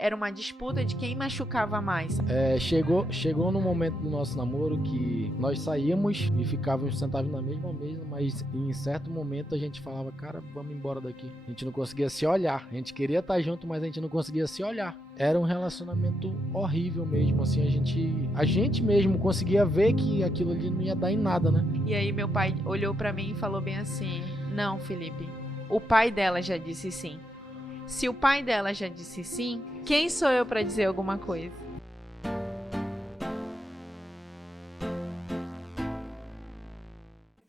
Era uma disputa de quem machucava mais. Chegou no momento do nosso namoro que nós saíamos e ficávamos sentados na mesma mesa, mas em certo momento a gente falava, cara, vamos embora daqui. A gente não conseguia se olhar. A gente queria estar junto, mas a gente não conseguia se olhar. Era um relacionamento horrível mesmo, assim, a gente mesmo conseguia ver que aquilo ali não ia dar em nada, né? E aí meu pai olhou pra mim e falou bem assim, não, Felipe, o pai dela já disse sim. Se o pai dela já disse sim, quem sou eu pra dizer alguma coisa?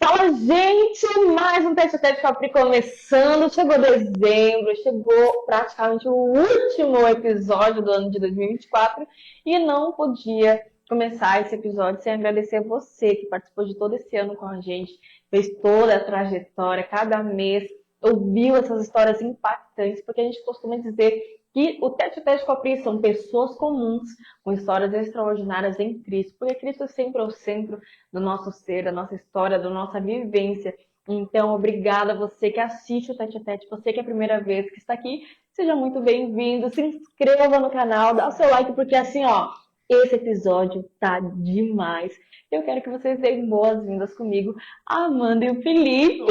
Fala, gente! Mais um Tete a Tete Capri começando. Chegou dezembro, chegou praticamente o último episódio do ano de 2024 e não podia começar esse episódio sem agradecer você que participou de todo esse ano com a gente, fez toda a trajetória, cada mês ouviu essas histórias impactantes, porque a gente costuma dizer que o Tete a Tete Capri são pessoas comuns com histórias extraordinárias em Cristo, porque Cristo sempre é o centro do nosso ser, da nossa história, da nossa vivência. Então, obrigada a você que assiste o Tete a Tete, você que é a primeira vez que está aqui, seja muito bem-vindo, se inscreva no canal, dá o seu like, porque assim, ó, esse episódio tá demais. Eu quero que vocês deem boas-vindas comigo, a Amanda e o Felipe!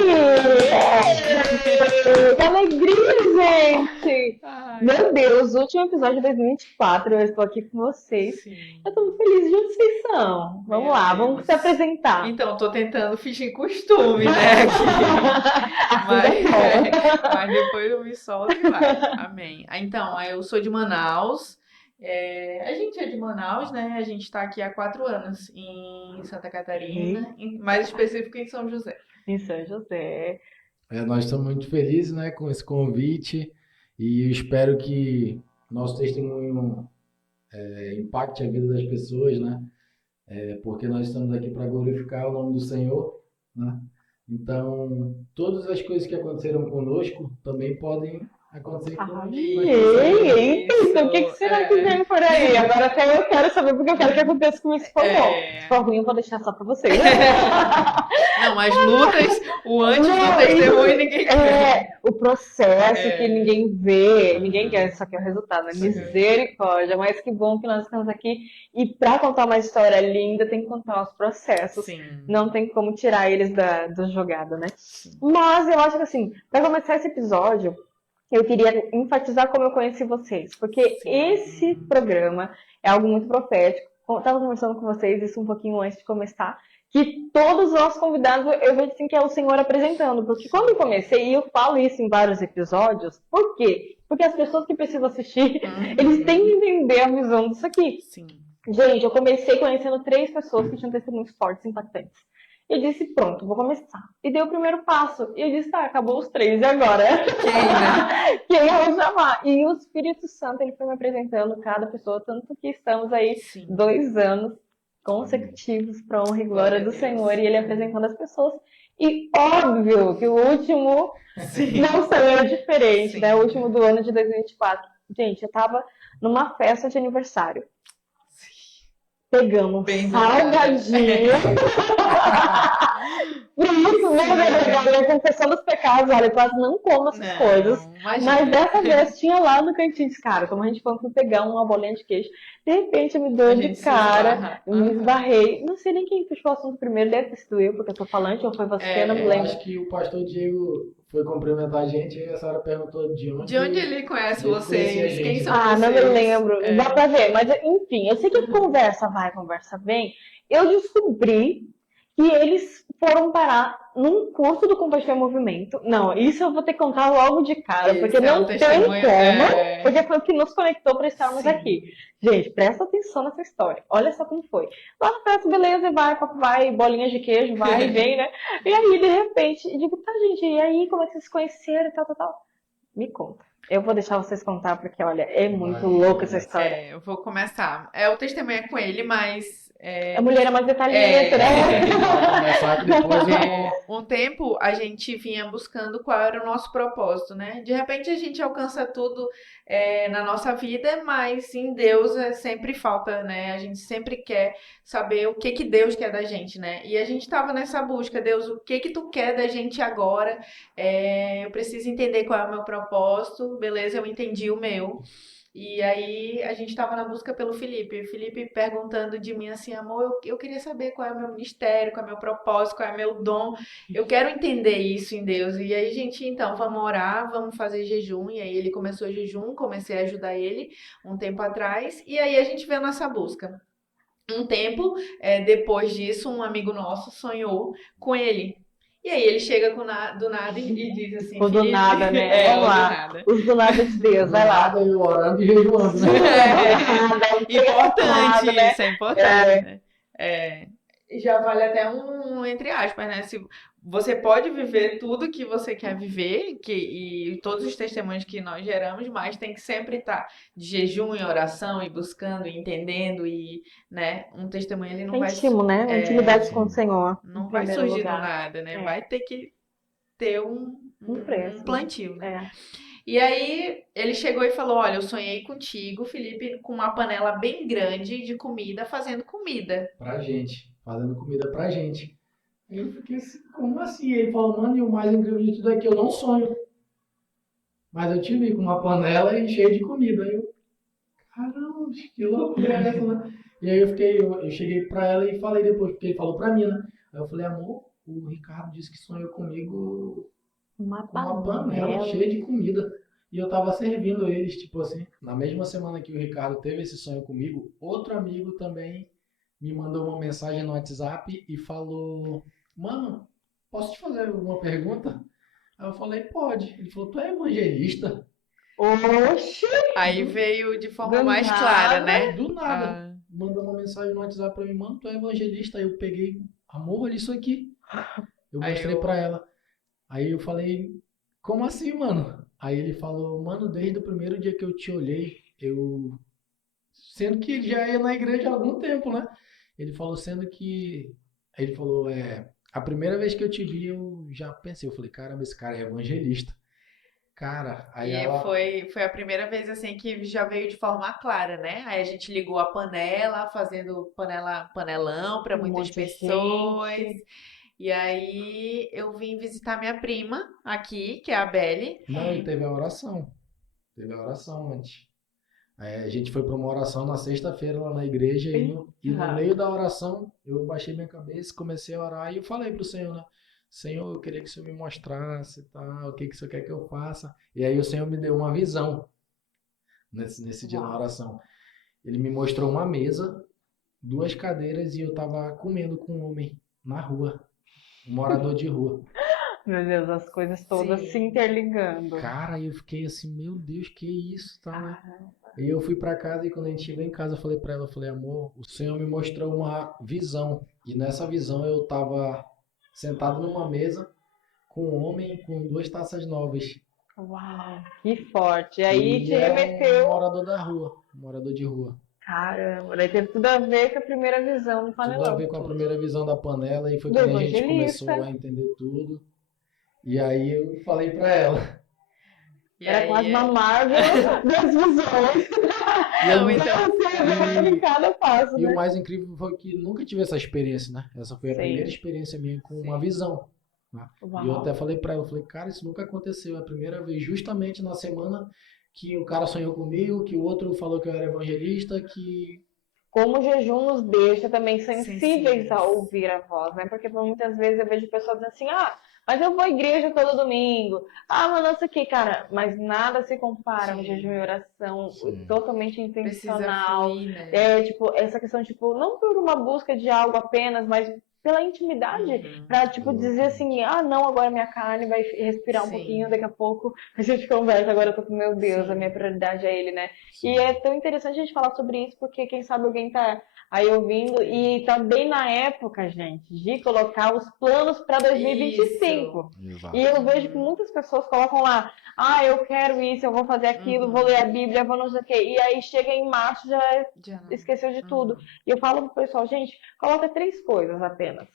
Que alegria, gente! Ai. Meu Deus, último episódio de 2024, eu estou aqui com vocês. Sim. Eu tô muito feliz de onde vocês são. Vamos Meu lá, Deus. vamos se apresentar. Então, tô tentando fingir costume, né? Mas depois eu me solto e vai. Amém. Então, eu sou de Manaus. A gente é de Manaus, né? A gente tá aqui há 4 anos em Santa Catarina, mais específico em São José. Em São José. Nós estamos muito felizes, né, com esse convite e eu espero que nosso testemunho impacte a vida das pessoas, né? Porque nós estamos aqui para glorificar o nome do Senhor, né? Então, todas as coisas que aconteceram conosco também podem acontecer com Eita, então o que será que vem por aí? Agora até eu quero saber, porque eu quero que aconteça comigo se for bom. Se for ruim, eu vou deixar só pra vocês. Não, as lutas, o antes do testemunho ninguém quer. O processo que ninguém vê, ninguém quer, só quer o resultado, né? Misericórdia, mas que bom que nós estamos aqui. E pra contar uma história linda, tem que contar os processos. Sim. Não tem como tirar eles da jogada, né? Sim. Mas eu acho que assim, pra começar esse episódio, eu queria enfatizar como eu conheci vocês, porque esse programa é algo muito profético. Eu estava conversando com vocês isso um pouquinho antes de começar, que todos os nossos convidados, eu vejo assim que é o Senhor apresentando, porque quando eu comecei, e eu falo isso em vários episódios, por quê? Porque as pessoas que precisam assistir, eles têm que entender a visão disso aqui. Sim. Gente, eu comecei conhecendo 3 pessoas que tinham testemunhos fortes, impactantes. Eu disse, pronto, vou começar. E dei o primeiro passo. E eu disse, tá, acabou os 3, e agora? Quem, né? Quem eu vou chamar? E o Espírito Santo, ele foi me apresentando cada pessoa, tanto que estamos aí 2 anos consecutivos para honra e glória do Senhor, e ele apresentando as pessoas. E óbvio que o último não será diferente, né? O último do ano de 2024. Gente, eu tava numa festa de aniversário. Pegamos um salgadinho. Por isso, né, confessando os pecados, olha, eu quase não como essas coisas. Mas dessa vez tinha lá no cantinho de cara, como a gente foi pegar uma bolinha de queijo. De repente eu me dou de cara, eu me esbarrei. Não sei nem quem puxou o assunto primeiro, deve ter sido eu, porque eu sou falante, ou foi você, não me lembro. Eu acho que o pastor Diego foi cumprimentar a gente e a senhora perguntou de onde ele conhece vocês, quem são vocês? Não me lembro, dá pra ver, mas enfim, eu sei que conversa vai, conversa vem. Eu descobri que eles foram parar num curso do Compaixão em Movimento. Não, isso eu vou ter que contar logo de cara, porque não tem como, porque foi o que nos conectou para estarmos aqui. Gente, presta atenção nessa história. Olha só como foi. Lá na festa, beleza, vai, bolinhas de queijo, vai e vem, né? E aí, de repente, eu digo, tá, gente, e aí, como é que vocês se conheceram e tal? Me conta. Eu vou deixar vocês contar, porque, olha, é muito louca essa história. Eu vou começar. O testemunho é com ele, mas... A mulher é mais detalhista, né? Um tempo a gente vinha buscando qual era o nosso propósito, né? De repente a gente alcança tudo na nossa vida, mas em Deus sempre falta, né? A gente sempre quer saber o que Deus quer da gente, né? E a gente estava nessa busca, Deus, o que tu quer da gente agora? Eu preciso entender qual é o meu propósito, beleza? Eu entendi o meu. E aí a gente estava na busca pelo Felipe. O Felipe perguntando de mim assim, amor, eu queria saber qual é o meu ministério, qual é o meu propósito, qual é o meu dom. Eu quero entender isso em Deus. E aí, gente, então, vamos orar, vamos fazer jejum. E aí ele começou o jejum, comecei a ajudar ele um tempo atrás. E aí a gente veio a nossa busca. Um tempo depois disso, um amigo nosso sonhou com ele. E aí ele chega do nada e diz assim, O do Felipe, nada, né? Vamos o do lá. nada. Os do nada de Deus, vai lá. Nada, eu orando e jejuando, né? Importante né? isso, é importante, né? Já vale até um entre aspas, né? Se você pode viver tudo que você quer viver, e todos os testemunhos que nós geramos, mas tem que sempre estar de jejum e oração e buscando, e entendendo e, né? Um testemunho ele não vai Íntimo, né? Intimidade com o sim. Senhor. não em vai primeiro surgir do lugar. nada, né? É. Vai ter que ter um preço. plantio, né? É. E aí ele chegou e falou: Olha, eu sonhei contigo, Felipe, com uma panela bem grande de comida, fazendo comida. Pra gente, fazendo comida pra gente. Aí eu fiquei assim, como assim? Ele falou, mano, e o mais incrível de tudo é que eu não sonho. Mas eu te vi com uma panela e cheia de comida. Aí eu, caramba, que loucura é essa, né? E aí eu cheguei pra ela e falei depois, porque ele falou pra mim, né? Aí eu falei, amor, o Ricardo disse que sonhou comigo Uma com uma panela cheia de comida. E eu tava servindo eles, tipo assim. Na mesma semana que o Ricardo teve esse sonho comigo, outro amigo também me mandou uma mensagem no WhatsApp e falou, mano, posso te fazer uma pergunta? Aí eu falei, pode. Ele falou, tu é evangelista? Oxi! Aí veio de forma Do mais nada. clara, né? Do nada. Mandou uma mensagem no WhatsApp pra mim, mano, tu é evangelista? Aí eu peguei, amor, olha isso aqui. Eu Aí mostrei eu- pra ela. Aí eu falei, como assim, mano? Aí ele falou, mano, desde o primeiro dia que eu te olhei, eu... Sendo que ele já ia na igreja há algum tempo, né? Ele falou, sendo que... Ele falou, a primeira vez que eu te vi, eu já pensei, eu falei, caramba, esse cara é evangelista. Cara, aí E ela... foi a primeira vez assim que já veio de forma clara, né? Aí a gente ligou a panela, fazendo panelão para Um muitas monte de pessoas. gente. E aí eu vim visitar minha prima aqui, que é a Belle. Não, e teve a oração. Teve a oração antes. A gente foi para uma oração na sexta-feira lá na igreja e no meio da oração eu baixei minha cabeça, comecei a orar e eu falei pro Senhor, né? Senhor, eu queria que o Senhor me mostrasse, o que o Senhor quer que eu faça. E aí o Senhor me deu uma visão nesse dia na oração. Ele me mostrou uma mesa, duas cadeiras e eu tava comendo com um homem na rua, um morador de rua. Meu Deus, as coisas todas Sim. se interligando. Cara, eu fiquei assim, meu Deus, que isso, tá, né? Caramba. E eu fui pra casa e quando a gente chegou em casa eu falei pra ela, eu falei, amor, o Senhor me mostrou uma visão. E nessa visão eu tava sentado numa mesa com um homem com duas taças novas. Uau, que forte. E aí te era remeteu. um morador da rua, um morador de rua. Caramba, daí teve tudo a ver com a primeira visão do panelão. Tudo a ver com a primeira visão da panela e foi Do quando a gente evangelista. começou a entender tudo. E aí eu falei pra ela. E Era aí, quase uma Marvel das visões. Não, então. Você vê em cada passo, E o né? mais incrível foi que nunca tive essa experiência, né? Essa foi a Sim. primeira experiência minha com uma visão. Né? Uau. E eu até falei pra ela, eu falei, cara, isso nunca aconteceu. É a primeira vez, justamente na semana que o cara sonhou comigo, que o outro falou que eu era evangelista, que... Como o jejum nos deixa também sensíveis Sensíveis. a ouvir a voz, né? Porque muitas vezes eu vejo pessoas dizendo assim, mas eu vou à igreja todo domingo. Mas não sei o que, cara. Mas nada se compara a um Sim. jejum e oração Sim. totalmente Precisa intencional. fluir, né? Essa questão, não por uma busca de algo apenas, mas pela intimidade. Uhum. Pra, dizer assim, não, agora minha carne vai respirar um Sim. pouquinho, daqui a pouco a gente conversa, agora eu tô com meu Deus, Sim. a minha prioridade é Ele, né? E é tão interessante a gente falar sobre isso, porque quem sabe alguém tá aí ouvindo e tá bem na época, gente, de colocar os planos para 2025. Exato. E eu vejo que muitas pessoas colocam lá, eu quero isso, eu vou fazer aquilo, vou ler a Bíblia, vou não sei o quê. E aí chega em março, já Já não. esqueceu de tudo. E eu falo pro pessoal, gente, coloca 3 coisas apenas.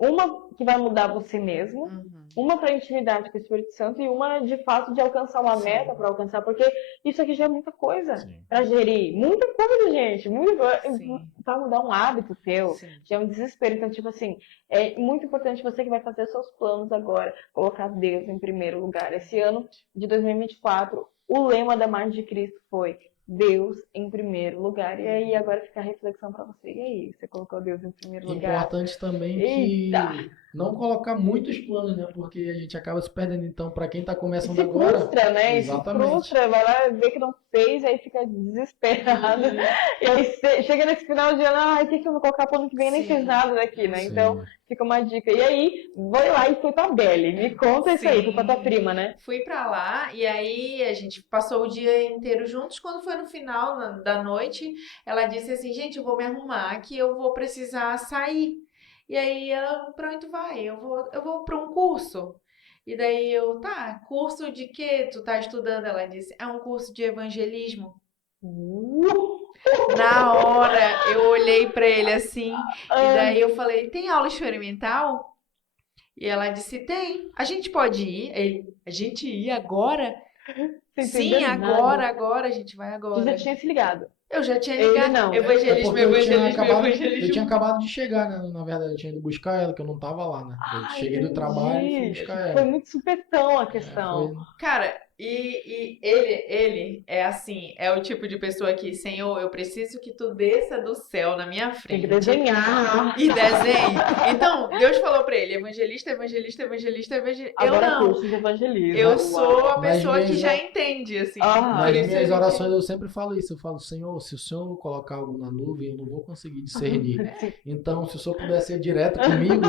Uma que vai mudar você mesmo, Uhum. uma para intimidade com o Espírito Santo e uma de fato de alcançar uma Sim. meta para alcançar, porque isso aqui já é muita coisa Sim. para gerir, muita coisa, gente, Sim. para mudar um hábito teu, Sim. já é um desespero. Então, tipo assim, é muito importante você que vai fazer seus planos agora, colocar Deus em primeiro lugar. Esse ano de 2024, o lema da Marcha de Cristo foi: Deus em primeiro lugar. E aí agora fica a reflexão pra você. E aí, você colocou Deus em primeiro lugar? Importante também Eita! que não colocar muitos planos, né? Porque a gente acaba se perdendo. Então, para quem tá E começando se agora, frustra, né? E se exatamente. frustra, vai lá ver que não fez, aí fica desesperado. E aí chega nesse final de ano, ai, o que eu vou colocar pro ano que vem? Nem fiz Sim. nada daqui, né? Sim. Então, fica uma dica. E aí, vou lá e fui pra Belly. Me conta isso aí, fui pra tua prima, né? Fui pra lá e aí a gente passou o dia inteiro juntos. Quando foi no final da noite, ela disse assim: gente, eu vou me arrumar que eu vou precisar sair. E aí ela, pra onde tu vai? Eu vou pra um curso. E daí eu, tá, curso de quê tu tá estudando? Ela disse: é um curso de evangelismo. Na hora eu olhei pra ele assim, e daí eu falei: tem aula experimental? E ela disse: tem. A gente pode ir? A gente ir agora? Sem Sim, entender nada. agora, a gente vai Você já agora. tinha se ligado. Eu já tinha Ele ligado. não. É porque eu tinha acabado Evangelismo. de chegar, né? Na verdade, eu tinha ido buscar ela, que eu não tava lá, né? Eu Ah, cheguei do trabalho e fui entendi. buscar Foi ela. muito supetão a É, questão. foi... Cara, e ele é assim, é o tipo de pessoa que, Senhor, eu preciso que tu desça do céu na minha Tem que frente desenhar. e desenhe. Então, Deus falou pra ele: evangelista, evangelista, evangelista, evangelista. Eu Agora não. curso de evangelismo. Eu sou Uau. a Nas pessoa que minhas, já entende, assim. Ah, Por nas isso minhas a orações gente. eu sempre falo isso. Eu falo, Senhor, se o Senhor colocar algo na nuvem, eu não vou conseguir discernir. sim. Então, se o Senhor puder ser direto comigo,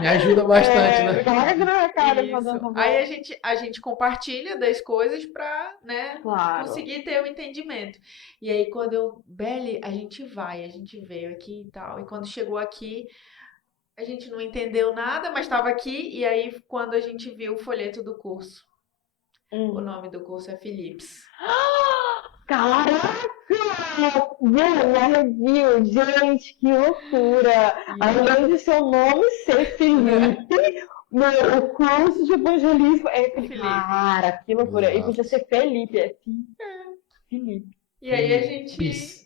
me ajuda bastante, né? Coloca na minha cara, fazendo Isso. favor. Aí a gente compartilha das coisas pra, né, Claro. conseguir ter o entendimento. E aí quando eu, Belle, a gente veio aqui e tal. E quando chegou aqui, a gente não entendeu nada, mas estava aqui. E aí quando a gente viu o folheto do curso, o nome do curso é Philips. Caraca! Me arrepio, gente, que loucura! Além de seu nome ser Felipe, o curso de evangelismo é Felipe. Felipe. Cara, que loucura! E podia Exato. ser Felipe, é Felipe. E aí a gente. Filipes.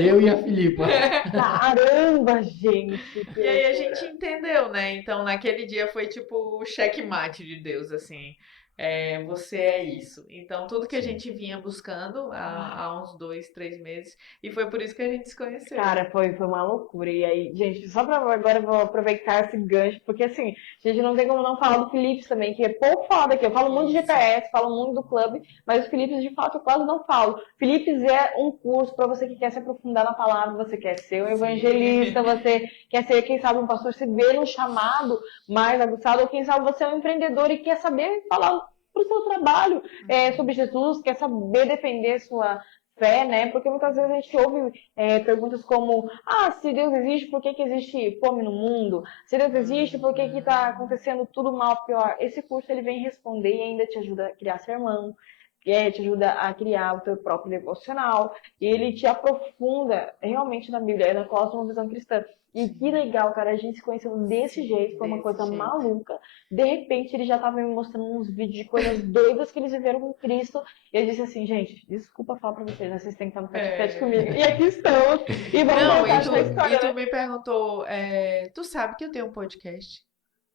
Eu e a Filipa. Caramba, gente! Que E aí a loucura. gente entendeu, né? Então naquele dia foi tipo o checkmate de Deus, assim. É, você é isso. Então tudo que a gente vinha buscando há uns 2, 3 meses. E foi por isso que a gente se conheceu. Cara, foi uma loucura. E aí, gente, só pra agora eu vou aproveitar esse gancho, porque assim, a gente não tem como não falar do Philips também, que é pouco falado aqui. Eu falo muito de GKS, falo muito do clube, mas o Philips, de fato, eu quase não falo. Philips é um curso para você que quer se aprofundar na palavra, você quer ser um evangelista, você quer ser, quem sabe, um pastor, se vê no chamado mais aguçado, ou quem sabe você é um empreendedor e quer saber falar pro seu trabalho sobre Jesus, quer saber defender sua fé, né? Porque muitas vezes a gente ouve perguntas como: se Deus existe, por que existe fome no mundo? Se Deus existe, por que está acontecendo tudo mal, pior? Esse curso ele vem responder e ainda te ajuda a criar sermão, te ajuda a criar o teu próprio devocional, e ele te aprofunda realmente na Bíblia, na cosmovisão cristã. E que legal, cara, a gente se conheceu desse jeito, foi uma coisa maluca. De repente, ele já tava me mostrando uns vídeos de coisas doidas que eles viveram com Cristo. E eu disse assim, gente, desculpa falar pra vocês, né? Vocês têm que estar no pet comigo. E aqui estamos. E vamos Não, contar essa história, e tu né? me perguntou, tu sabe que eu tenho um podcast?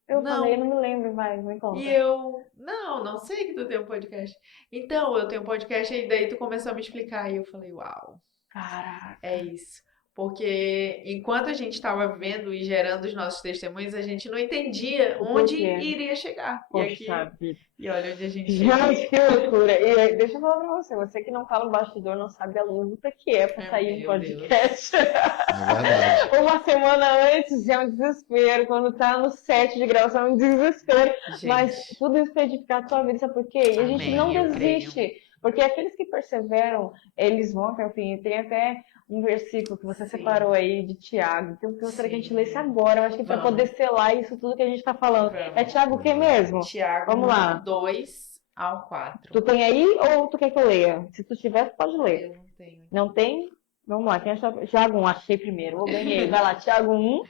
Eu falei, eu Não. não me lembro, vai, me conta. E eu, não sei que tu tem um podcast. Então, eu tenho um podcast e daí tu começou a me explicar e eu falei, uau, Caraca. é isso. Porque enquanto a gente estava vendo e gerando os nossos testemunhos, a gente não entendia O onde porquê. iria chegar. E Poxa aqui, vida. e olha onde a gente chegou. Gente, que loucura. E aí, deixa eu falar pra você que não tá no bastidor, não sabe a luta que é pra sair um Meu podcast. É verdade. Uma semana antes já é um desespero, quando tá no set de gravação é um desespero. Mas Gente, tudo isso pra edificar a tua vida, sabe por quê? E a gente amém, não eu creio. desiste. Porque aqueles que perseveram, eles vão até o fim. Tem até um versículo que você Sim. separou aí de Tiago, que eu gostaria que a gente lesse agora. Eu acho que pra Vamos. poder selar isso tudo que a gente tá falando. Vamos. É Tiago o que mesmo? Tiago Vamos lá. 2-4. Tu tem aí ou tu quer que eu leia? Se tu tiver, tu pode ler. Eu não tenho. Não tem? Vamos lá. Quem achou? Tiago 1, achei primeiro. Eu ganhei. Vai lá, Tiago 1.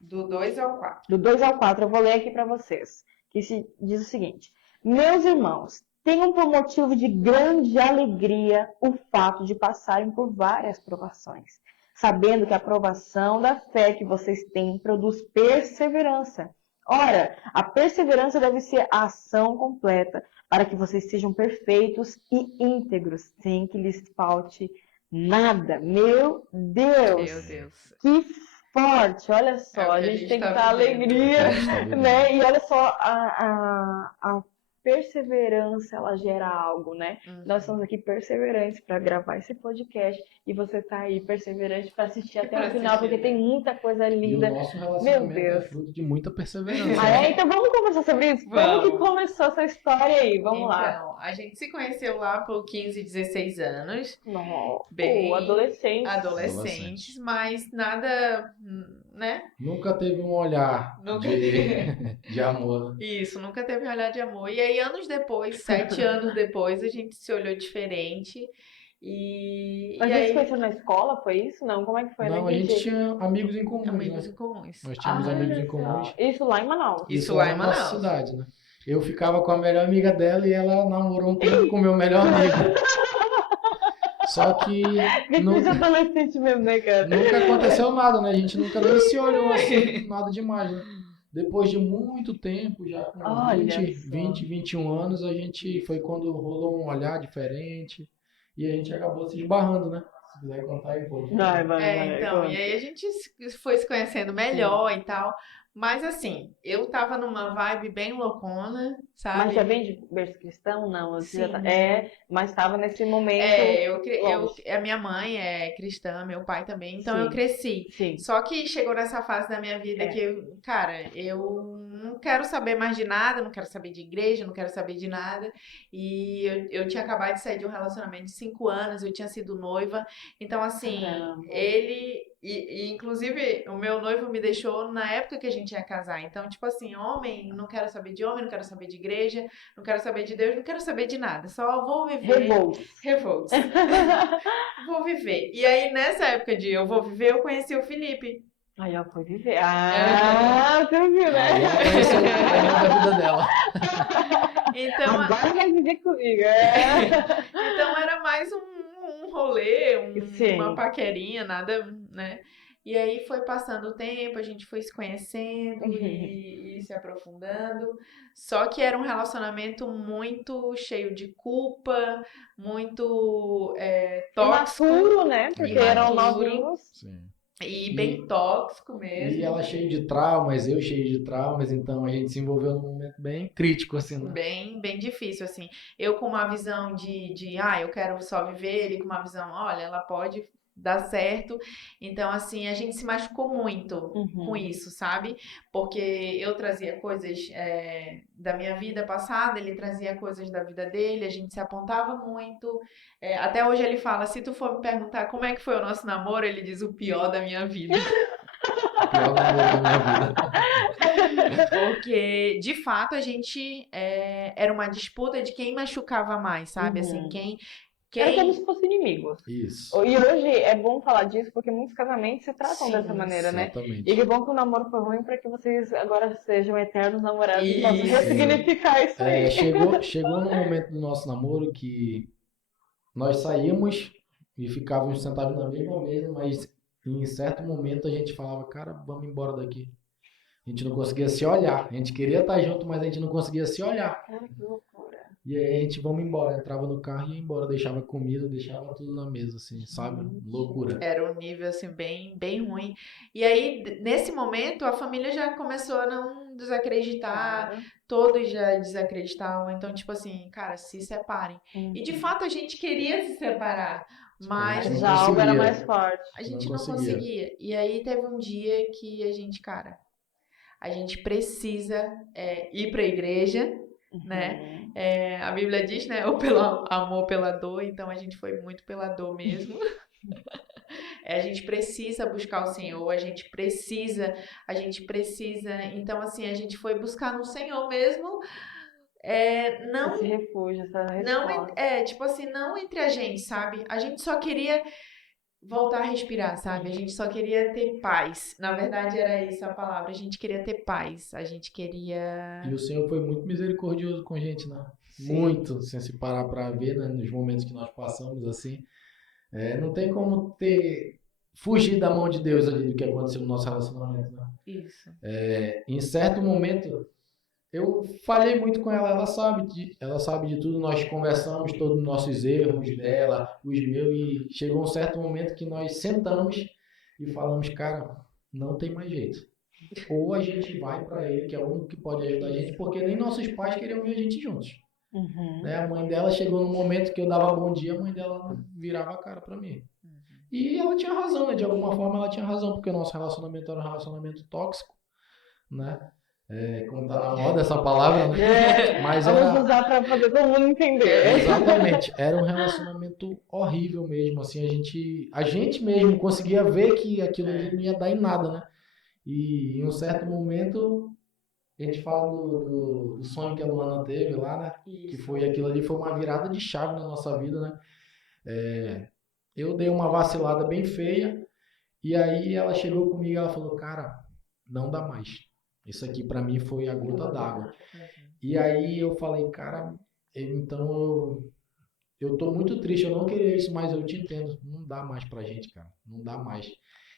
Do 2 ao 4. Do 2 ao 4, eu vou ler aqui para vocês. Que diz o seguinte: meus irmãos, tenham por motivo de grande alegria o fato de passarem por várias provações, sabendo que a provação da fé que vocês têm produz perseverança. Ora, a perseverança deve ser a ação completa, para que vocês sejam perfeitos e íntegros, sem que lhes falte nada. Meu Deus! Meu Deus. Que forte! Olha É só, o a que a gente gente tem que tá estar vivendo. alegria, A gente tá vivendo. né? E olha só, a perseverança, ela gera algo, né? Nós estamos aqui perseverantes para gravar esse podcast e você tá aí perseverante para assistir até Pra o final, porque assistir, tem né? muita coisa E o linda. nosso Meu relacionamento é Deus. fruto de muita perseverança, Ah, né? então vamos conversar sobre isso? Como que Vamos. começou essa história aí? Vamos lá. Então, a gente se conheceu lá por 15, 16 anos, Nossa, bem adolescente. adolescentes, mas nada, né? Nunca teve um olhar Nunca de amor. Isso, nunca teve um olhar de amor. E aí, anos depois, 7 anos depois, a gente se olhou diferente. E Mas vocês se aí, conheceram na escola, foi isso? Não, como é que foi? Eu não Não, a gente entendi. tinha amigos em comuns, amigos né? em comuns. Nós tínhamos amigos em Olha comuns. só. Isso lá em Manaus. Isso Isso lá lá em na nossa Manaus. cidade, né? Eu ficava com a melhor amiga dela e ela namorou um tempo com o meu melhor amigo. Só que Que nu- coisa adolescente mesmo, né, cara? nunca aconteceu nada, né? A gente nunca nem se olhou assim, nada demais, né? Depois de muito tempo, já com Olha 20, só. 20, 21 anos, a gente foi quando rolou um olhar diferente e a gente acabou se esbarrando, né? Se quiser contar aí, pode. Vai, Então, conta. e aí a gente foi se conhecendo melhor e tal. Mas assim, eu tava numa vibe bem loucona, Mas já sabe? vem de berço cristão? Não, você já tá... Sim. mas estava nesse momento longe. A minha mãe é cristã, meu pai também, então eu Sim. cresci. Sim. Só que chegou nessa fase da minha vida que, cara, eu não quero saber mais de nada, não quero saber de igreja, não quero saber de nada. E eu tinha acabado de sair de um relacionamento de 5 anos, eu tinha sido noiva. Então, assim, Caramba. ele. E, inclusive, o meu noivo me deixou na época que a gente ia casar. Então, tipo assim, homem, não quero saber de homem, não quero saber de igreja, não quero saber de Deus, não quero saber de nada. Só vou viver. Revolts. Vou viver. E aí, nessa época de eu vou viver, eu conheci o Felipe. Aí ela foi viver. Ah, você viu, né? Aí ela conheceu o amor da vida dela. Então, Agora vai viver comigo. então era mais um rolê, Sim. uma paquerinha, nada, né? E aí foi passando o tempo, a gente foi se conhecendo e se aprofundando. Só que era um relacionamento muito cheio de culpa, muito tóxico. Imaturo, né? Porque eram Imaturo. novinhos. Sim. E bem tóxico E mesmo. ela cheia de traumas, eu cheio de traumas, então a gente se envolveu num momento bem crítico, assim, né? Bem difícil, assim. Eu com uma visão de eu quero só viver, ele com uma visão, olha, ela pode dar certo. Então, assim, a gente se machucou muito com isso, sabe? Porque eu trazia coisas da minha vida passada, ele trazia coisas da vida dele, a gente se apontava muito. Até hoje ele fala, se tu for me perguntar como é que foi o nosso namoro, ele diz o pior da minha vida. O pior namoro da minha vida. Porque, de fato, a gente era uma disputa de quem machucava mais, sabe? Assim, Era como se fossem inimigos. Isso. E hoje é bom falar disso porque muitos casamentos se tratam Sim, dessa maneira, né? Exatamente. E que bom que o namoro foi ruim para que vocês agora sejam eternos namorados e possam Isso. ressignificar isso aí. Chegou no momento do nosso namoro que nós saímos e ficávamos sentados na mesma mesa, mas em certo momento a gente falava, cara, vamos embora daqui. A gente não conseguia se olhar. A gente queria estar junto, mas a gente não conseguia se olhar. Cara, que loucura. E aí a gente, vamos embora. Entrava no carro e ia embora. Deixava comida, deixava tudo na mesa, assim, sabe? Loucura. Era um nível, assim, bem ruim. E aí, nesse momento, a família já começou a não desacreditar. Claro. Todos já desacreditavam. Então, tipo assim, cara, se separem. E, de fato, a gente queria se separar. Mas Não já algo era conseguia. mais forte. a gente Não não conseguia. conseguia. E aí, teve um dia que a gente, cara, a gente precisa ir pra igreja, né? A Bíblia diz, né? Ou pelo amor pela dor, então a gente foi muito pela dor mesmo. A gente precisa buscar o Senhor, a gente precisa. Então, assim, a gente foi buscar no Senhor mesmo. Não, Esse refúgio, essa não, resposta. tipo assim, não entre a gente, sabe? A gente só queria voltar a respirar, sabe? A gente só queria ter paz. Na verdade, era isso a palavra. A gente queria ter paz. A gente queria. E o Senhor foi muito misericordioso com a gente, né? Sim. Muito, sem se parar para ver, né? Nos momentos que nós passamos, assim. Não tem como ter fugir da mão de Deus ali do que aconteceu no nosso relacionamento, né? Isso. Em certo momento, eu falei muito com ela, ela sabe de tudo, nós conversamos todos os nossos erros dela, os meus, e chegou um certo momento que nós sentamos e falamos, cara, não tem mais jeito. Ou a gente vai para ele, que é o único que pode ajudar a gente, porque nem nossos pais queriam ver a gente juntos. Né? A mãe dela chegou no momento que eu dava bom dia, a mãe dela não virava a cara para mim. E ela tinha razão, né? De alguma forma ela tinha razão, porque o nosso relacionamento era um relacionamento tóxico, né? Como tá na moda essa palavra, né? Mas vamos usar para fazer todo mundo entender. Exatamente, era um relacionamento horrível mesmo, assim, a gente mesmo conseguia ver que aquilo ali não ia dar em nada, né? E em um certo momento, a gente fala do sonho que a Luana teve lá, né? Que foi aquilo ali, foi uma virada de chave na nossa vida, né? Eu dei uma vacilada bem feia, e aí ela chegou comigo e ela falou, cara, não dá mais. Isso aqui pra mim foi a gota d'água. E aí eu falei, cara, então eu tô muito triste, eu não queria isso, mas eu te entendo. Não dá mais pra gente, cara. Não dá mais.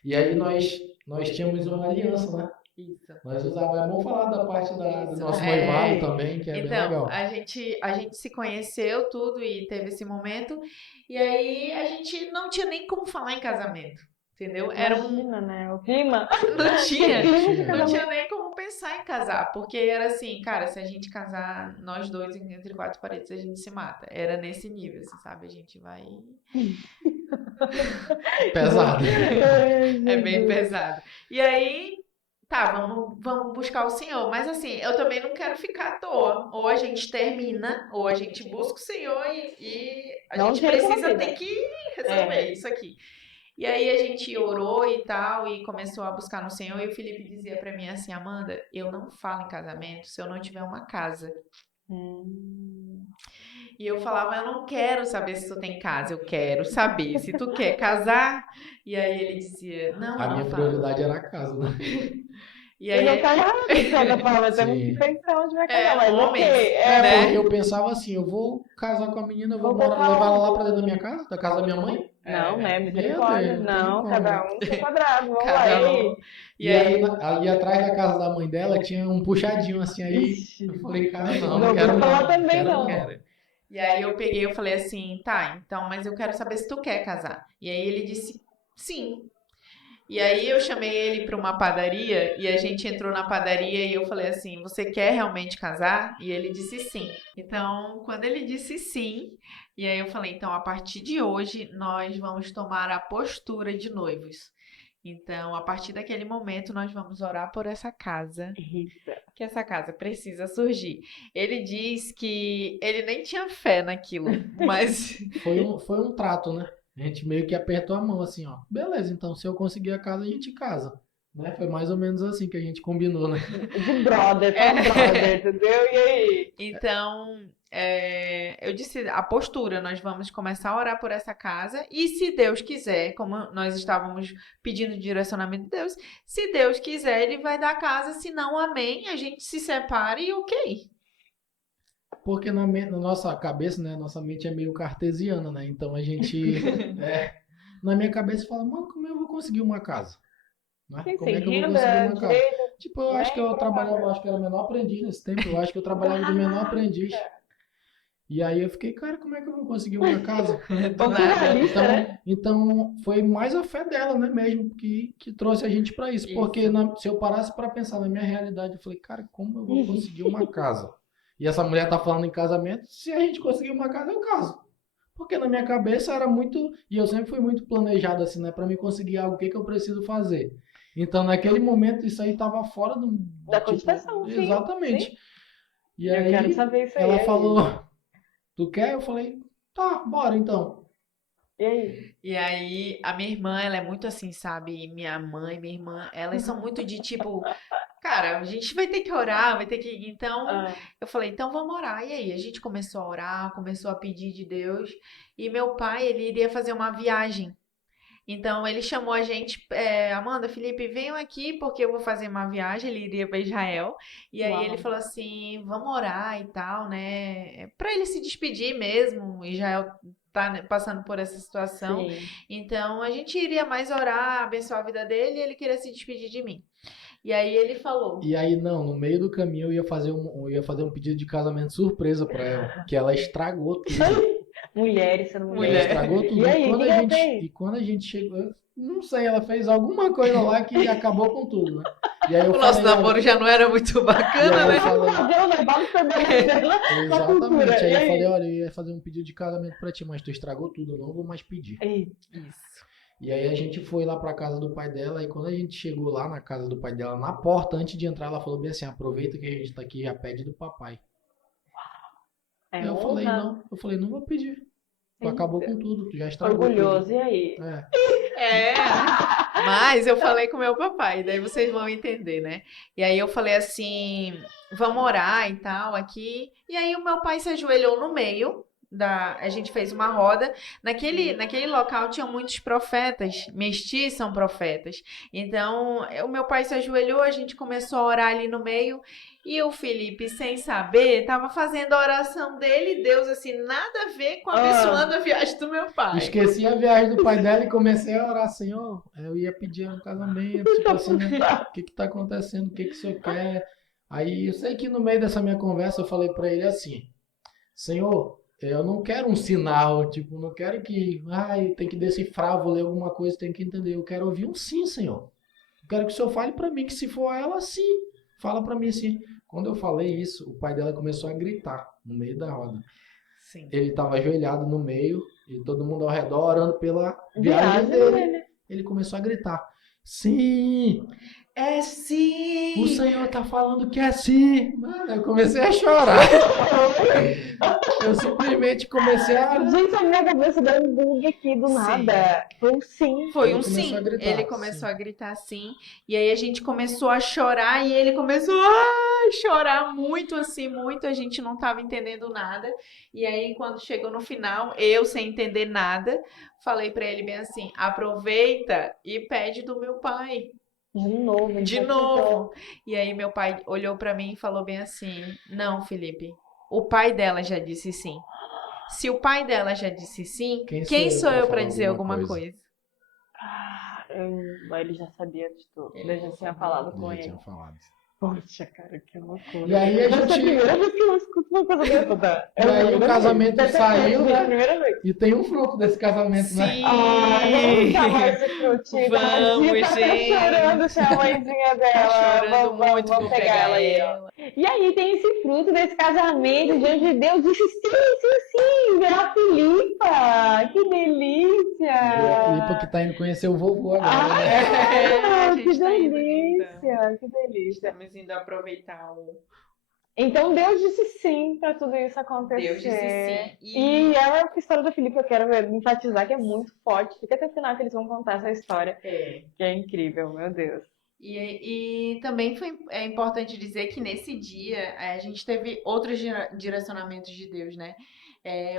E aí nós tínhamos uma aliança, né? Isso. Nós usávamos, é bom falar da parte do nosso noivado também, que é bem legal. A gente se conheceu tudo e teve esse momento, e aí a gente não tinha nem como falar em casamento, entendeu? Imagina, né? O clima. Não tinha nem como pensar em casar, porque era assim, cara, se a gente casar, nós dois entre quatro paredes, a gente se mata. Era nesse nível, assim, sabe? A gente vai... Pesado. É bem pesado. E aí, tá, vamos buscar o Senhor. Mas assim, eu também não quero ficar à toa. Ou a gente termina, ou a gente busca o Senhor e a gente precisa ter que resolver isso aqui. E aí a gente orou e tal, e começou a buscar no Senhor, e o Felipe dizia pra mim assim, Amanda, eu não falo em casamento se eu não tiver uma casa. E eu falava, eu não quero saber se tu tem casa, eu quero saber se tu quer casar. E aí ele dizia, não, a minha prioridade era a casa, né? E aí, não tá errado, de certa forma, temos que pensar onde vai casar, mas né? Eu pensava assim, eu vou casar com a menina, eu vou levar ela lá pra dentro da minha casa, da casa da minha mãe? Não, né? Misericórdia. Não, cada um seu quadrado, vamos lá. E aí, ali atrás da casa da mãe dela tinha um puxadinho assim, aí eu falei, cara, não quero falar também não. E aí eu falei assim, tá, então, mas eu quero saber se tu quer casar. E aí ele disse, sim. E aí eu chamei ele para uma padaria e a gente entrou na padaria e eu falei assim, você quer realmente casar? E ele disse sim. Então, quando ele disse sim, e aí eu falei, então, a partir de hoje nós vamos tomar a postura de noivos. Então, a partir daquele momento, nós vamos orar por essa casa, que essa casa precisa surgir. Ele diz que ele nem tinha fé naquilo, mas... Foi um trato, né? A gente meio que apertou a mão assim, ó. Beleza, então se eu conseguir a casa, a gente casa. Né? Foi mais ou menos assim que a gente combinou, né? De brother, brother, entendeu? E aí? Então, eu disse, a postura, nós vamos começar a orar por essa casa e se Deus quiser, como nós estávamos pedindo direcionamento de Deus, se Deus quiser, Ele vai dar a casa, se não, amém, a gente se separa e ok. Porque na nossa cabeça, né, nossa mente é meio cartesiana, né? Então a gente, na minha cabeça, fala, mano, como eu vou conseguir uma casa? Né? Como é que eu vou conseguir uma casa? Tipo, eu acho que eu trabalhava, acho que era menor aprendiz nesse tempo, eu acho que eu trabalhava de menor aprendiz. E aí eu fiquei, cara, como é que eu vou conseguir uma casa? Então foi mais a fé dela, né, mesmo, que trouxe a gente para isso. Porque se eu parasse para pensar na minha realidade, eu falei, cara, como eu vou conseguir uma casa? E essa mulher tá falando em casamento, se a gente conseguir uma casa, eu caso. Porque na minha cabeça era muito, e eu sempre fui muito planejado assim, né, para me conseguir algo, o que eu preciso fazer. Então, naquele momento, isso aí tava fora da cogitação, sim. Exatamente. Sim. E aí, eu quero saber isso aí. Ela falou, tu quer? Eu falei, tá, bora então. E aí? E aí, a minha irmã, ela é muito assim, sabe? Minha mãe, minha irmã, elas são muito de tipo, cara, a gente vai ter que orar, vai ter que... Então, eu falei, então vamos orar. E aí, a gente começou a orar, começou a pedir de Deus. E meu pai, ele iria fazer uma viagem. Então, ele chamou a gente, Amanda, Felipe, venham aqui porque eu vou fazer uma viagem, ele iria para Israel. E aí ele falou assim, vamos orar e tal, né? Para ele se despedir mesmo. Israel tá, né, passando por essa situação. Sim. Então, a gente iria mais orar, abençoar a vida dele e ele queria se despedir de mim. E aí ele falou, E aí, não, no meio do caminho eu ia fazer um pedido de casamento surpresa pra ela, que ela estragou tudo. Mulheres sendo Ela mulheres. estragou tudo. E aí, quando o que a ela gente, fez? e quando a gente chegou, eu não sei, ela fez alguma coisa lá que acabou com tudo, né? E aí eu o nosso falei, olha, namoro já não era muito e aí bacana, eu né? falei, Fazer o negócio permanecendo na cultura. exatamente. Aí E eu falei, aí? olha, eu ia fazer um pedido de casamento pra ti, mas tu estragou tudo, eu não vou mais pedir. Ei, Isso. E aí a gente foi lá pra casa do pai dela, e quando a gente chegou lá na casa do pai dela, na porta, antes de entrar, ela falou bem assim, aproveita que a gente tá aqui e já pede do papai. é Aí eu falei, honra. não vou pedir. Tu acabou com tudo, tu já estragou Orgulhoso. E aí? tudo. É. Mas eu falei com meu papai, daí vocês vão entender, né? E aí eu falei assim, vamos orar e tal aqui. E aí o meu pai se ajoelhou no meio a gente fez uma roda. Naquele local tinham muitos profetas, mestiços são profetas. Então, o meu pai se ajoelhou, a gente começou a orar ali no meio. E o Felipe, sem saber, tava fazendo a oração dele, Deus, assim, nada a ver com abençoando a viagem do meu pai. Esqueci a viagem do pai dela e comecei a orar, Senhor, eu ia pedir um casamento, tipo assim, né? O que que tá acontecendo? O que que o senhor quer? Aí eu sei que no meio dessa minha conversa eu falei pra ele assim, Senhor, eu não quero um sinal, tipo, não quero que, tem que decifrar, vou ler alguma coisa, tem que entender. Eu quero ouvir um sim, Senhor. Eu quero que o Senhor fale pra mim que se for ela, sim. Fala pra mim assim. Quando eu falei isso, o pai dela começou a gritar no meio da roda. Sim. Ele estava ajoelhado no meio e todo mundo ao redor orando pela viagem dele. Ele começou a gritar: Sim! É sim! O Senhor tá falando que é sim! Mano, eu comecei a chorar. Eu simplesmente comecei a. Gente, a minha cabeça deu um bug aqui do nada. Foi um sim. Foi Ele um começou sim. a gritar, Ele começou sim. a gritar sim. E aí a gente começou a chorar e ele começou a chorar muito, assim, muito. A gente não estava entendendo nada. E aí, quando chegou no final, eu sem entender nada, falei pra ele bem assim: aproveita e pede do meu pai. De novo, ele De batizou. novo. E aí meu pai olhou pra mim e falou bem assim: não, Felipe, o pai dela já disse sim. Se o pai dela já disse sim, quem sou eu pra dizer alguma coisa? Ele já sabia de tudo. Ele já tinha falado com Ele ele. tinha falado. Poxa, cara, que loucura. E aí a Essa é a gente. primeira vez que eu escuto uma coisa dessa. E aí o casamento saiu, É a né? primeira vez. E tem um fruto desse casamento, né? Sim! Vamos chamar esse frutinho. Vamos, Tá até gente. chorando, a mãezinha dela. Tá chorando muito, Vamos vou pegar ela aí, ó. E aí tem esse fruto desse casamento diante de Deus. Disse sim, virar Filipa. Que delícia. A Filipa que tá indo conhecer o vovô agora, né? A Que gente tá indo, delícia, que delícia. Estamos indo aproveitar o. Então Deus disse sim pra tudo isso acontecer. Deus disse sim. E é uma história da Filipe, eu quero enfatizar que é muito forte. Fica até o final que eles vão contar essa história. É. Que é incrível, meu Deus. E também é importante dizer que nesse dia a gente teve outros direcionamentos de Deus, né?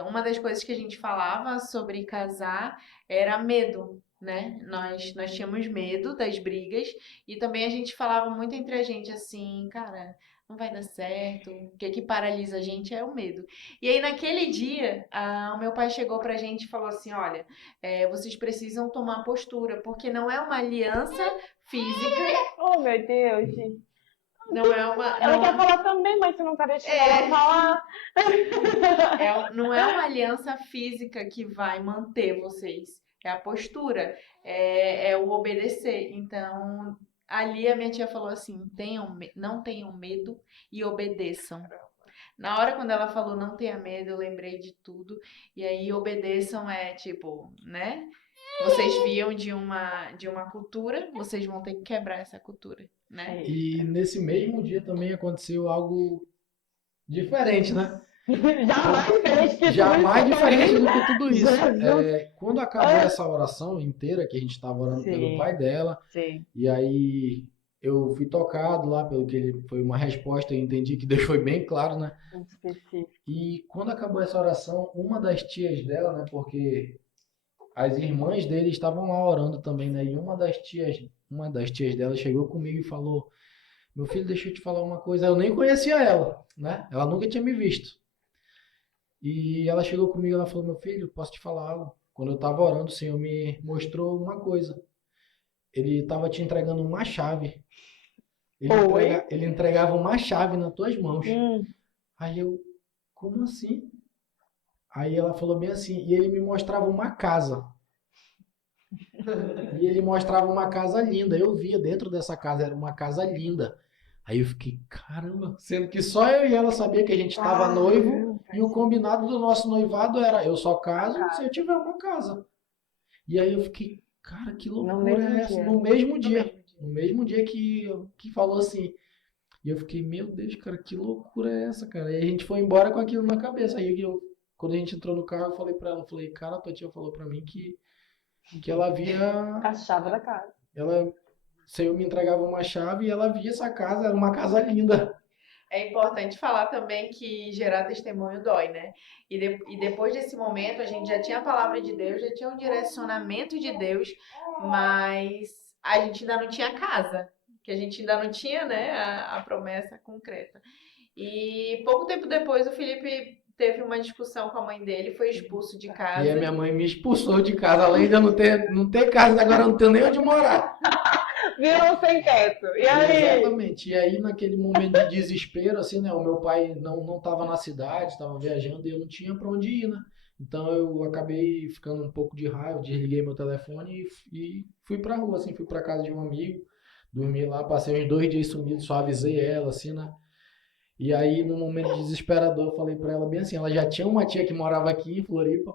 Uma das coisas que a gente falava sobre casar era medo, né? Nós tínhamos medo das brigas e também a gente falava muito entre a gente assim, cara, não vai dar certo, o que paralisa a gente é o medo. E aí naquele dia, o meu pai chegou pra gente e falou assim, olha, vocês precisam tomar postura, porque não é uma aliança física. Oh, meu Deus, gente. Não é uma. Ela quer falar também, mas você não tá deixando ela falar. Não é uma aliança física que vai manter vocês. É a postura. É o obedecer. Então, ali a minha tia falou assim: não tenham medo e obedeçam. Na hora quando ela falou não tenha medo, eu lembrei de tudo. E aí obedeçam é tipo, né? Vocês viam de uma cultura, vocês vão ter que quebrar essa cultura, né? E nesse mesmo dia também aconteceu algo diferente, né? Jamais diferente do que tudo isso. Jesus. Quando acabou essa oração inteira, que a gente estava orando pelo pai dela, Sim. e aí eu fui tocado lá pelo que ele foi uma resposta, eu entendi que Deus foi bem claro, né? Muito específico. E quando acabou essa oração, uma das tias dela, né? Porque as irmãs dele estavam lá orando também, né? E uma das tias dela chegou comigo e falou: meu filho, deixa eu te falar uma coisa. Eu nem conhecia ela, né? Ela nunca tinha me visto. E ela chegou comigo, ela falou, meu filho, posso te falar algo? Quando eu estava orando, o Senhor me mostrou uma coisa. Ele estava te entregando uma chave. Oi? Ele entregava uma chave nas tuas mãos. Hum. Aí eu, como assim? Aí ela falou bem assim, e ele me mostrava uma casa. E ele mostrava uma casa linda. Eu via dentro dessa casa, era uma casa linda. Aí eu fiquei, caramba, sendo que só eu e ela sabia que a gente estava noivo e o combinado do nosso noivado era eu só caso se eu tiver uma casa. E aí eu fiquei, cara, que No loucura mesmo é essa? dia. No mesmo dia. No mesmo dia que falou assim. E eu fiquei, meu Deus, cara, que loucura é essa, cara? E a gente foi embora com aquilo na cabeça. Aí quando a gente entrou no carro, eu falei pra ela, falei, cara, a tua tia falou pra mim que ela via, A chave da casa. ela, o Senhor me entregava uma chave e ela via essa casa, era uma casa linda. É importante falar também que gerar testemunho dói, né? E depois desse momento, a gente já tinha a palavra de Deus, já tinha um direcionamento de Deus, mas a gente ainda não tinha casa, que a gente ainda não tinha, né, a promessa concreta. E pouco tempo depois, o Felipe teve uma discussão com a mãe dele, foi expulso de E a casa. minha mãe me expulsou de casa, além de eu não ter casa, agora eu não tenho nem onde morar. Virou sem teto. E aí? Exatamente. E aí, naquele momento de desespero, assim, né? O meu pai não estava na cidade, estava viajando e eu não tinha para onde ir, né? Então eu acabei ficando um pouco de raiva, desliguei meu telefone e fui pra rua, assim, fui pra casa de um amigo, dormi lá, passei uns 2 dias sumido, só avisei ela, assim, né? E aí, no momento desesperador, eu falei pra ela bem assim, ela já tinha uma tia que morava aqui em Floripa,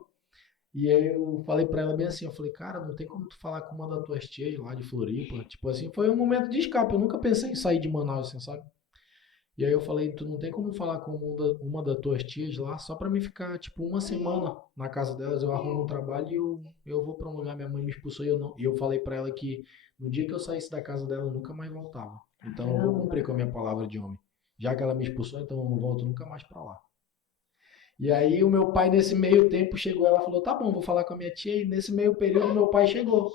e aí eu falei pra ela bem assim, eu falei, cara, não tem como tu falar com uma das tuas tias lá de Floripa. Tipo assim, foi um momento de escape. Eu nunca pensei em sair de Manaus, assim, sabe? E aí eu falei, tu não tem como falar com uma das tuas tias lá, só pra mim ficar, tipo, uma semana na casa delas, eu arrumo um trabalho e eu vou pra um lugar, minha mãe me expulsou e eu não. E eu falei pra ela que no dia que eu saísse da casa dela, eu nunca mais voltava. Então eu vou cumprir com a minha palavra de homem. Já que ela me expulsou, então eu não volto nunca mais pra lá. E aí o meu pai nesse meio tempo chegou, ela falou, tá bom, vou falar com a minha tia, e nesse meio período meu pai chegou.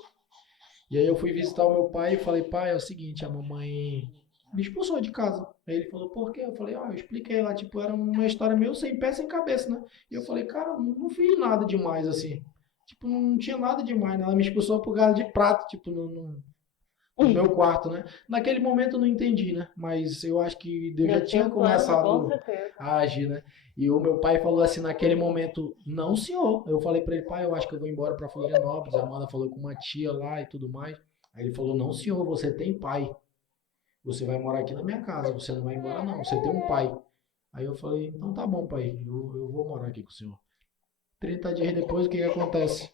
E aí eu fui visitar o meu pai e falei, pai, é o seguinte, a mamãe me expulsou de casa. Aí ele falou, por quê? Eu falei, eu expliquei lá, tipo, era uma história meio sem pé, sem cabeça, né? E eu falei, cara, não fiz nada demais, assim. Tipo, não tinha nada demais, né? Ela me expulsou por causa de prato, tipo, no meu quarto, né? Naquele momento eu não entendi, né? Mas eu acho que Deus já tinha Com começado certeza. a agir, né? E o meu pai falou assim naquele momento, não senhor. Eu falei pra ele, pai, eu acho que eu vou embora pra Florianópolis. A Amanda falou com uma tia lá e tudo mais. Aí ele falou, não senhor, você tem pai. Você vai morar aqui na minha casa, você não vai embora não, você tem um pai. Aí eu falei, então tá bom pai, eu vou morar aqui com o senhor. 30 dias depois, o que acontece?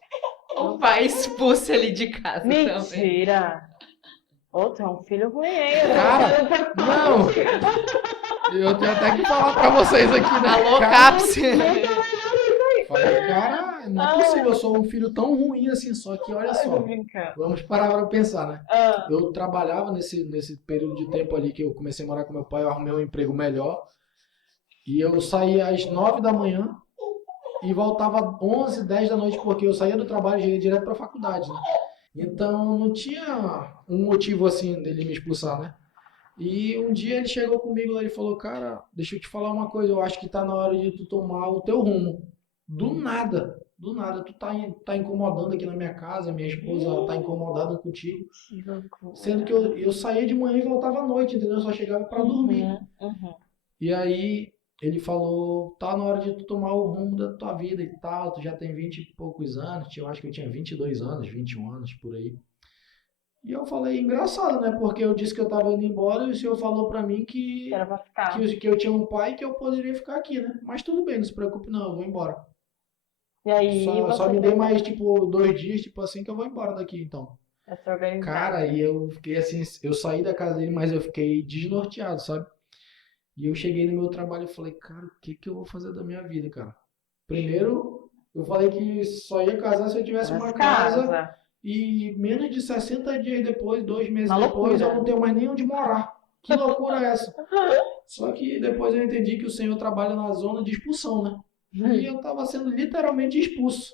O pai expulso ele de casa também. Mentira! Outro é um filho ruim, hein? Cara, não! Eu tenho até que falar pra vocês aqui, né? Alô, Cara, Caps! falei, cara, não é possível, eu sou um filho tão ruim assim, só que olha só, vamos parar pra pensar, né? Eu trabalhava nesse período de tempo ali que eu comecei a morar com meu pai, eu arrumei um emprego melhor, e eu saía às 9 da manhã e voltava 11, 10 da noite, porque eu saía do trabalho e ia direto pra faculdade, né? Então não tinha um motivo assim dele me expulsar, né? E um dia ele chegou comigo lá e falou, cara, deixa eu te falar uma coisa, eu acho que tá na hora de tu tomar o teu rumo. Do nada, tu tá incomodando aqui na minha casa, minha esposa tá incomodada contigo. Sendo que eu saía de manhã e voltava à noite, entendeu? Eu só chegava pra dormir. E aí ele falou, tá na hora de tu tomar o rumo da tua vida e tal, tu já tem 20 e poucos anos, eu acho que eu tinha 22 anos, 21 anos, por aí. E eu falei, engraçado, né? Porque eu disse que eu tava indo embora e o senhor falou pra mim que eu tinha um pai e que eu poderia ficar aqui, né? Mas tudo bem, não se preocupe não, eu vou embora. E aí, Só me dê mais, tipo, 2 dias, tipo assim, que eu vou embora daqui, então. Cara, e eu fiquei assim, eu saí da casa dele, mas eu fiquei desnorteado, sabe? E eu cheguei no meu trabalho e falei, cara, o que eu vou fazer da minha vida, cara? Primeiro, eu falei que só ia casar se eu tivesse uma casa. E menos de 60 dias depois, 2 meses depois, eu não tenho mais nem onde morar. Que loucura é essa? Só que depois eu entendi que o Senhor trabalha na zona de expulsão, né? E eu tava sendo literalmente expulso.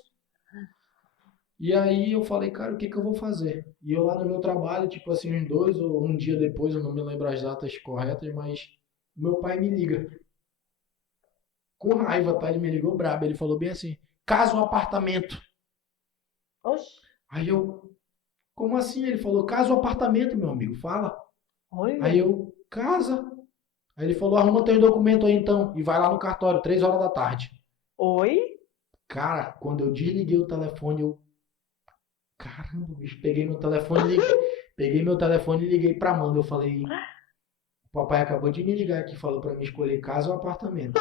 E aí eu falei, cara, o que eu vou fazer? E eu lá no meu trabalho, tipo assim, uns 2 ou um dia depois, eu não me lembro as datas corretas, mas meu pai me liga. com raiva, tá? Ele me ligou brabo. Ele falou bem assim: casa um apartamento. Oxi. Aí eu, como assim? Ele falou: casa um apartamento, meu amigo, fala. Aí Olha. eu, casa. Aí ele falou: arruma teu documento aí então. E vai lá no cartório, 3 horas da tarde. Oi? Cara, quando eu desliguei o telefone, eu. Caramba, bicho, peguei meu telefone e liguei pra Amanda. Eu falei: o papai acabou de me ligar aqui, falou pra mim escolher casa ou apartamento.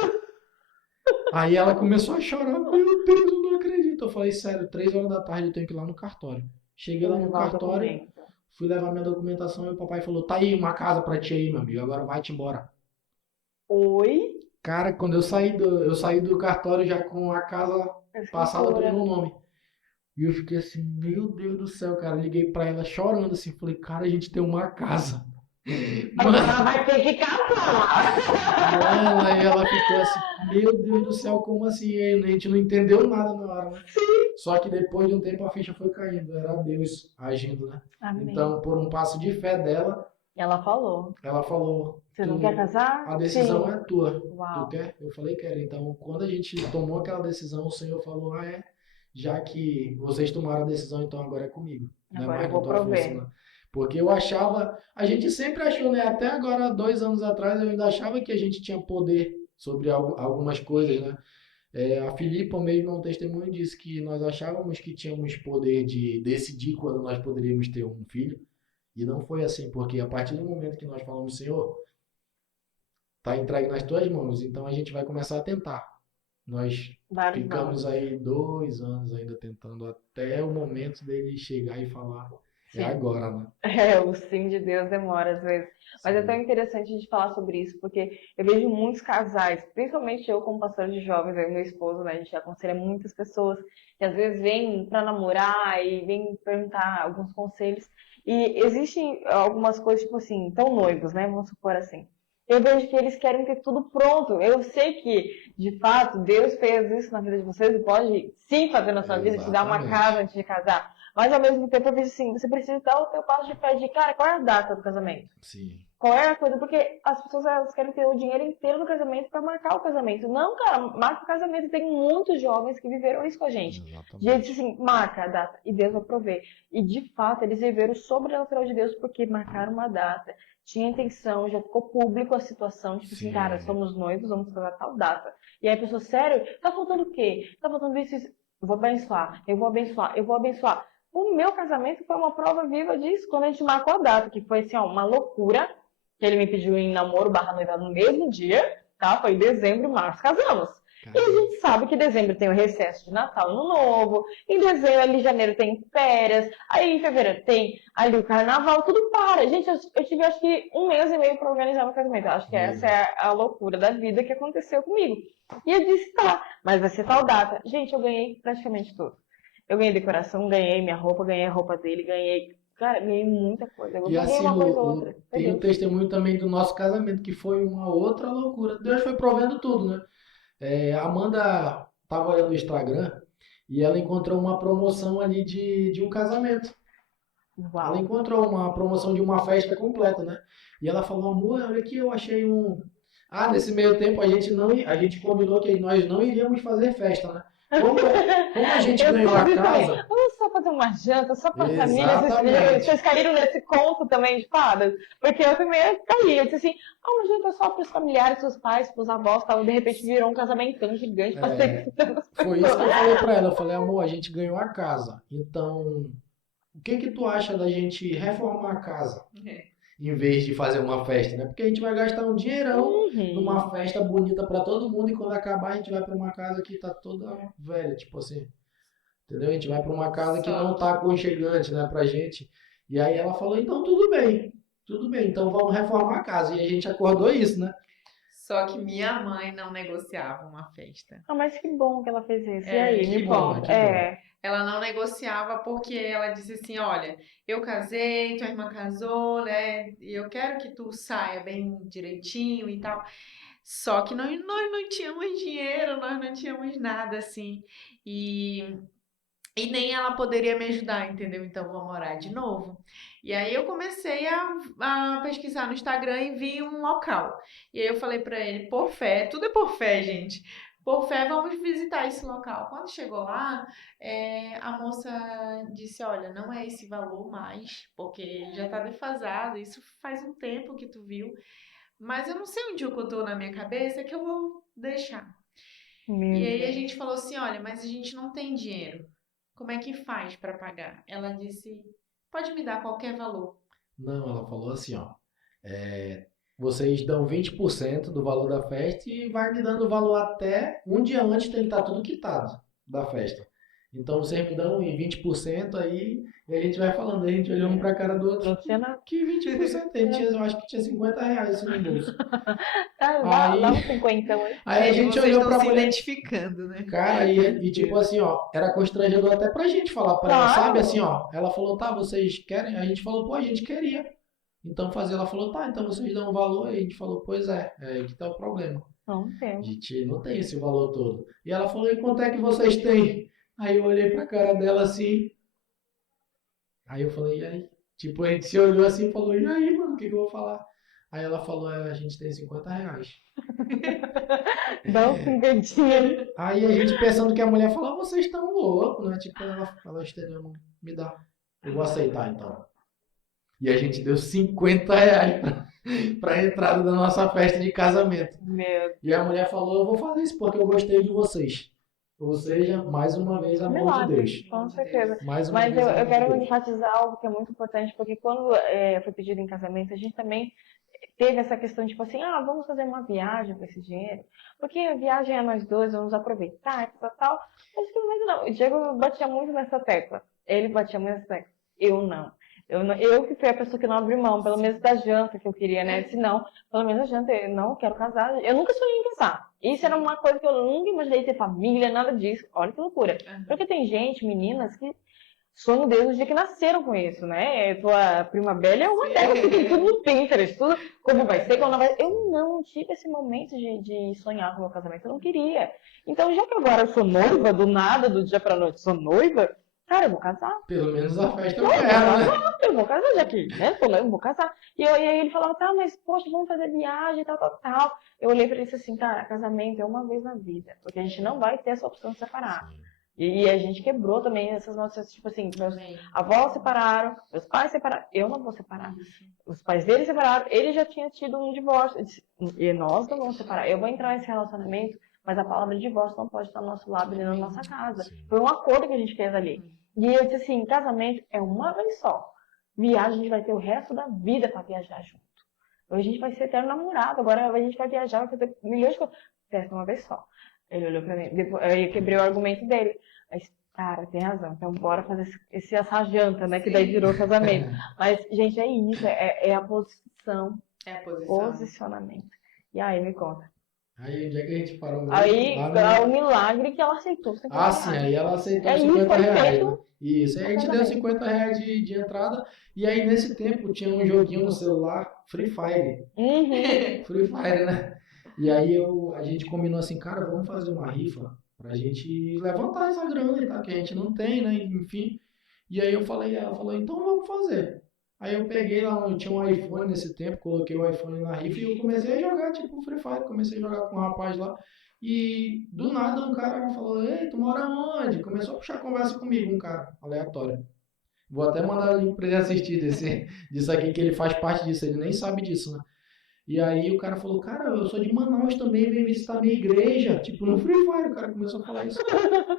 Aí ela começou a chorar. Meu Deus, eu não acredito. Eu falei: sério, 3 horas da tarde eu tenho que ir lá no cartório. Cheguei Tem lá que no levar o cartório, documento. fui levar minha documentação e o papai falou: tá aí uma casa pra ti aí, meu amigo, agora vai-te embora. Oi? Cara, quando eu saí do cartório já com a casa passada pro Escritura. meu nome. E eu fiquei assim, meu Deus do céu, cara. Liguei pra ela chorando assim. Falei, cara, a gente tem uma casa. Agora Mano, vai ter que casar. aí ela ficou assim, meu Deus do céu, como assim? E aí, a gente não entendeu nada na hora, né? Só que depois de um tempo a ficha foi caindo. Era Deus agindo, né? Amém. Então, por um passo de fé dela, Ela falou. ela falou, Você não quer casar? a decisão Sim. é tua. Tu Uau. quer? Eu falei, quero. Então, quando a gente tomou aquela decisão, o Senhor falou, já que vocês tomaram a decisão, então agora é comigo. Não é Agora eu mais na vou tua força, prover. não. Porque eu achava, a gente sempre achou, né? Até agora, 2 anos atrás, eu ainda achava que a gente tinha poder sobre algumas coisas, né? A Filipa mesmo é um testemunho disse que nós achávamos que tínhamos poder de decidir quando nós poderíamos ter um filho. E não foi assim, porque a partir do momento que nós falamos, Senhor, tá entregue nas tuas mãos, então a gente vai começar a tentar. Nós Vários ficamos vamos. aí 2 anos ainda tentando até o momento dele chegar e falar, é Sim. agora, né? É, o sim de Deus demora às vezes. Mas é tão Sim, interessante a gente falar sobre isso, porque eu vejo muitos casais, principalmente eu como pastor de jovens, eu e meu esposo, né, a gente aconselha muitas pessoas que às vezes vêm para namorar e vêm perguntar alguns conselhos. E existem algumas coisas, tipo assim, tão noivos, né, vamos supor assim. Eu vejo que eles querem ter tudo pronto. Eu sei que, de fato, Deus fez isso na vida de vocês e pode sim fazer na sua vida, te dar uma casa exatamente. antes de casar. Mas ao mesmo tempo eu vejo assim, você precisa dar o teu passo de fé de, cara, qual é a data do casamento? Sim, Qual é a coisa? Porque as pessoas elas querem ter o dinheiro inteiro do casamento para marcar o casamento. Não, cara, marca o casamento. Tem muitos jovens que viveram isso com a gente. De eles exatamente. assim, marca a data e Deus vai prover. E de fato eles viveram o sobrenatural de Deus porque marcaram uma data, tinha intenção, já ficou público a situação, tipo assim, cara, Sim, somos noivos, vamos casar tal data. E aí a pessoa, sério, tá faltando o quê? Tá faltando isso, isso. Eu vou abençoar, eu vou abençoar, eu vou abençoar. O meu casamento foi uma prova viva disso, quando a gente marcou a data, que foi assim, ó, uma loucura, que ele me pediu em namoro barra noivado no mesmo dia, tá? Foi em dezembro, março, casamos. E a caramba. gente sabe que dezembro tem o recesso de Natal, Ano Novo, em dezembro, ali, janeiro tem férias, aí em fevereiro tem ali o carnaval, tudo para. Gente, eu tive acho que 1 mês e meio para organizar meu casamento. Eu acho que Meu essa Deus. é a loucura da vida que aconteceu comigo. E eu disse, tá, mas vai ser tal data. Gente, eu ganhei praticamente tudo. Eu ganhei decoração, ganhei minha roupa, ganhei a roupa dele, ganhei. Cara, ganhei muita coisa. Eu E ganhei assim, uma coisa ou outra. Foi tem o Deus. testemunho também do nosso casamento, que foi uma outra loucura. Deus foi provendo tudo, né? A Amanda estava olhando o Instagram e ela encontrou uma promoção ali de um casamento. Ela Uau. encontrou uma promoção de uma festa completa, né? E ela falou, amor, olha aqui, eu achei um. Ah, nesse meio tempo a gente combinou que nós não iríamos fazer festa, né? Como a gente Eu ganhou fiz a isso também. casa, Vamos só fazer uma janta, só para a família. Vocês exatamente. caíram nesse conto também de fadas? Porque eu também caí. Eu disse assim, uma janta só para os familiares, para os pais, para os avós, tal. De repente virou um casamentão gigante para 600 Foi isso pessoas. que eu falei pra ela. Eu falei, amor, a gente ganhou a casa. Então, o que que tu acha da gente reformar a casa? É. Em vez de fazer uma festa, né? Porque a gente vai gastar um dinheirão Uhum. numa festa bonita pra todo mundo e quando acabar a gente vai pra uma casa que tá toda velha, tipo assim, entendeu? A gente vai pra uma casa que Só não tá aconchegante, né, pra gente. E aí ela falou, então tudo bem, então vamos reformar a casa. E a gente acordou isso, né? Só que minha mãe não negociava uma festa. Ah, mas que bom que ela fez isso. E É, aí, Que me bom, né? conta. Que bom. É. ela não negociava porque ela disse assim, olha, eu casei, tua irmã casou, né? E eu quero que tu saia bem direitinho e tal. Só que nós não tínhamos dinheiro, nós não tínhamos nada assim. E E nem ela poderia me ajudar, entendeu? Então vamos orar de novo. E aí eu comecei a pesquisar no Instagram e vi um local. E aí eu falei pra ele, por fé, tudo é por fé, gente. por fé, vamos visitar esse local. Quando chegou lá, a moça disse, olha, não é esse valor mais, porque já tá defasado, isso faz um tempo que tu viu, mas eu não sei onde ocultou na minha cabeça que eu vou deixar. E aí a gente falou assim, olha, mas a gente não tem dinheiro. Como é que faz para pagar? Ela disse, pode me dar qualquer valor. Não, ela falou assim, ó. Vocês dão 20% do valor da festa e vai me dando o valor até um dia antes tem que estar tudo quitado da festa. Então vocês me dão em 20% aí e a gente vai falando, a gente olhou um pra cara do outro. Não tinha nada. Que 20%? A gente tinha, eu acho que tinha R$ 50 assim no bolso. Dá uns 50 aí. Aí a gente Vocês olhou estão pra se mulher. identificando, né? Cara, e tipo assim, ó, era constrangedor até pra gente falar pra ela, Claro. sabe assim, ó. Ela falou, tá, vocês querem? A gente falou, pô, a gente queria. Então fazer, ela falou, tá, então vocês dão um valor. E a gente falou, pois é aí que tá o problema. Não A tem. gente não tem esse valor todo. E ela falou, e quanto é que vocês têm? Aí eu olhei pra cara dela assim. Aí eu falei, e aí? Tipo, a gente se olhou assim e falou, e aí, mano, o que eu vou falar? Aí ela falou, a gente tem R$ 50. Dá uns 50. Aí a gente pensando que a mulher falou, vocês estão loucos, né? Tipo, ela estendeu, não, me dá. Eu vou aceitar então. E a gente deu R$ 50 pra entrada da nossa festa de casamento. Meu E a mulher falou, eu vou fazer isso porque eu gostei de vocês. Ou seja, mais uma vez a mão de milagre, Deus. com certeza. Mais uma Mas vez a eu mão de quero Deus. enfatizar algo que é muito importante, porque quando foi pedido em casamento, a gente também teve essa questão, tipo assim, vamos fazer uma viagem com esse dinheiro, porque a viagem é nós dois, vamos aproveitar, tal. Mas não, o Diego batia muito nessa tecla. Ele batia muito nessa tecla. Eu não. Eu que fui a pessoa que não abriu mão, pelo menos da janta que eu queria, né? Se não, pelo menos a janta, eu não quero casar. Eu nunca sonhei em casar. Isso era uma coisa que eu nunca imaginei ter família, nada disso. Olha que loucura. Porque tem gente, meninas, que sonham desde o dia que nasceram com isso, né? Tua prima Bela é uma delas que tem tudo no Pinterest, tudo como vai ser, como não vai ser. Eu não tive esse momento de sonhar com o meu casamento, eu não queria. Então, já que agora eu sou noiva, do nada, do dia pra noite, sou noiva, cara, eu vou casar. Pelo menos a festa eu quero, né? Eu vou casar, já que, né? Eu vou casar. E aí ele falava, tá, mas poxa, vamos fazer viagem, tal, tal, tal. Eu olhei pra ele e disse assim, cara, casamento é uma vez na vida, porque a gente não vai ter essa opção de separar. E a gente quebrou também essas nossas, tipo assim, meus avós separaram, meus pais separaram, eu não vou separar. Os pais dele separaram, ele já tinha tido um divórcio, e nós não vamos separar. Eu vou entrar nesse relacionamento, mas a palavra divórcio não pode estar no nosso lábio nem na nossa casa. Foi um acordo que a gente fez ali. E eu disse assim, casamento é uma vez só. Viagem a gente vai ter o resto da vida para viajar junto. Hoje a gente vai ser eterno namorado, agora a gente vai viajar, vai fazer milhões de coisas. Festa uma vez só. Ele olhou pra mim, depois, eu quebrei o argumento dele. Mas, cara, tem razão, então bora fazer essa janta, né? Que daí virou casamento. Mas, gente, é isso, é a posição. É a posição. Posicionamento. E aí, me conta. Aí onde é que a gente parou? Aí, Lá o milagre que ela aceitou. sim, aí ela aceitou É isso, R$ 50, foi né? feito. Isso, aí a gente deu R$ 50 de entrada. E aí nesse tempo tinha um joguinho no celular, Free Fire. Free Fire, né? E aí a gente combinou assim, cara, vamos fazer uma rifa pra gente levantar essa grana e tal, que a gente não tem, né? Enfim. E aí ela falou, então vamos fazer. Aí eu peguei lá, tinha um iPhone nesse tempo, coloquei o iPhone na rifa e eu comecei a jogar, tipo, Free Fire. Comecei a jogar com um rapaz lá. E do nada um cara falou, ei, tu mora onde? Começou a puxar conversa comigo, um cara aleatório. Vou até mandar o link pra ele assistir disso aqui, que ele faz parte disso, ele nem sabe disso, né? E aí o cara falou, cara, eu sou de Manaus também, vem visitar minha igreja. Tipo, no Free Fire, o cara começou a falar isso.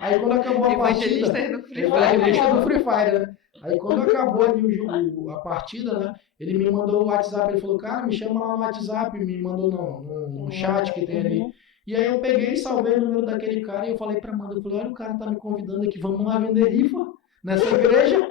Aí quando acabou a partida... Evangelista do Free Fire, né? Aí quando acabou ali a partida, né? Ele me mandou o WhatsApp, ele falou, cara, me chama lá no WhatsApp, me mandou no chat que tem ali. E aí eu peguei e salvei o número daquele cara e eu falei pra Amanda, eu falei, olha, o cara tá me convidando aqui, vamos lá vender rifa nessa igreja.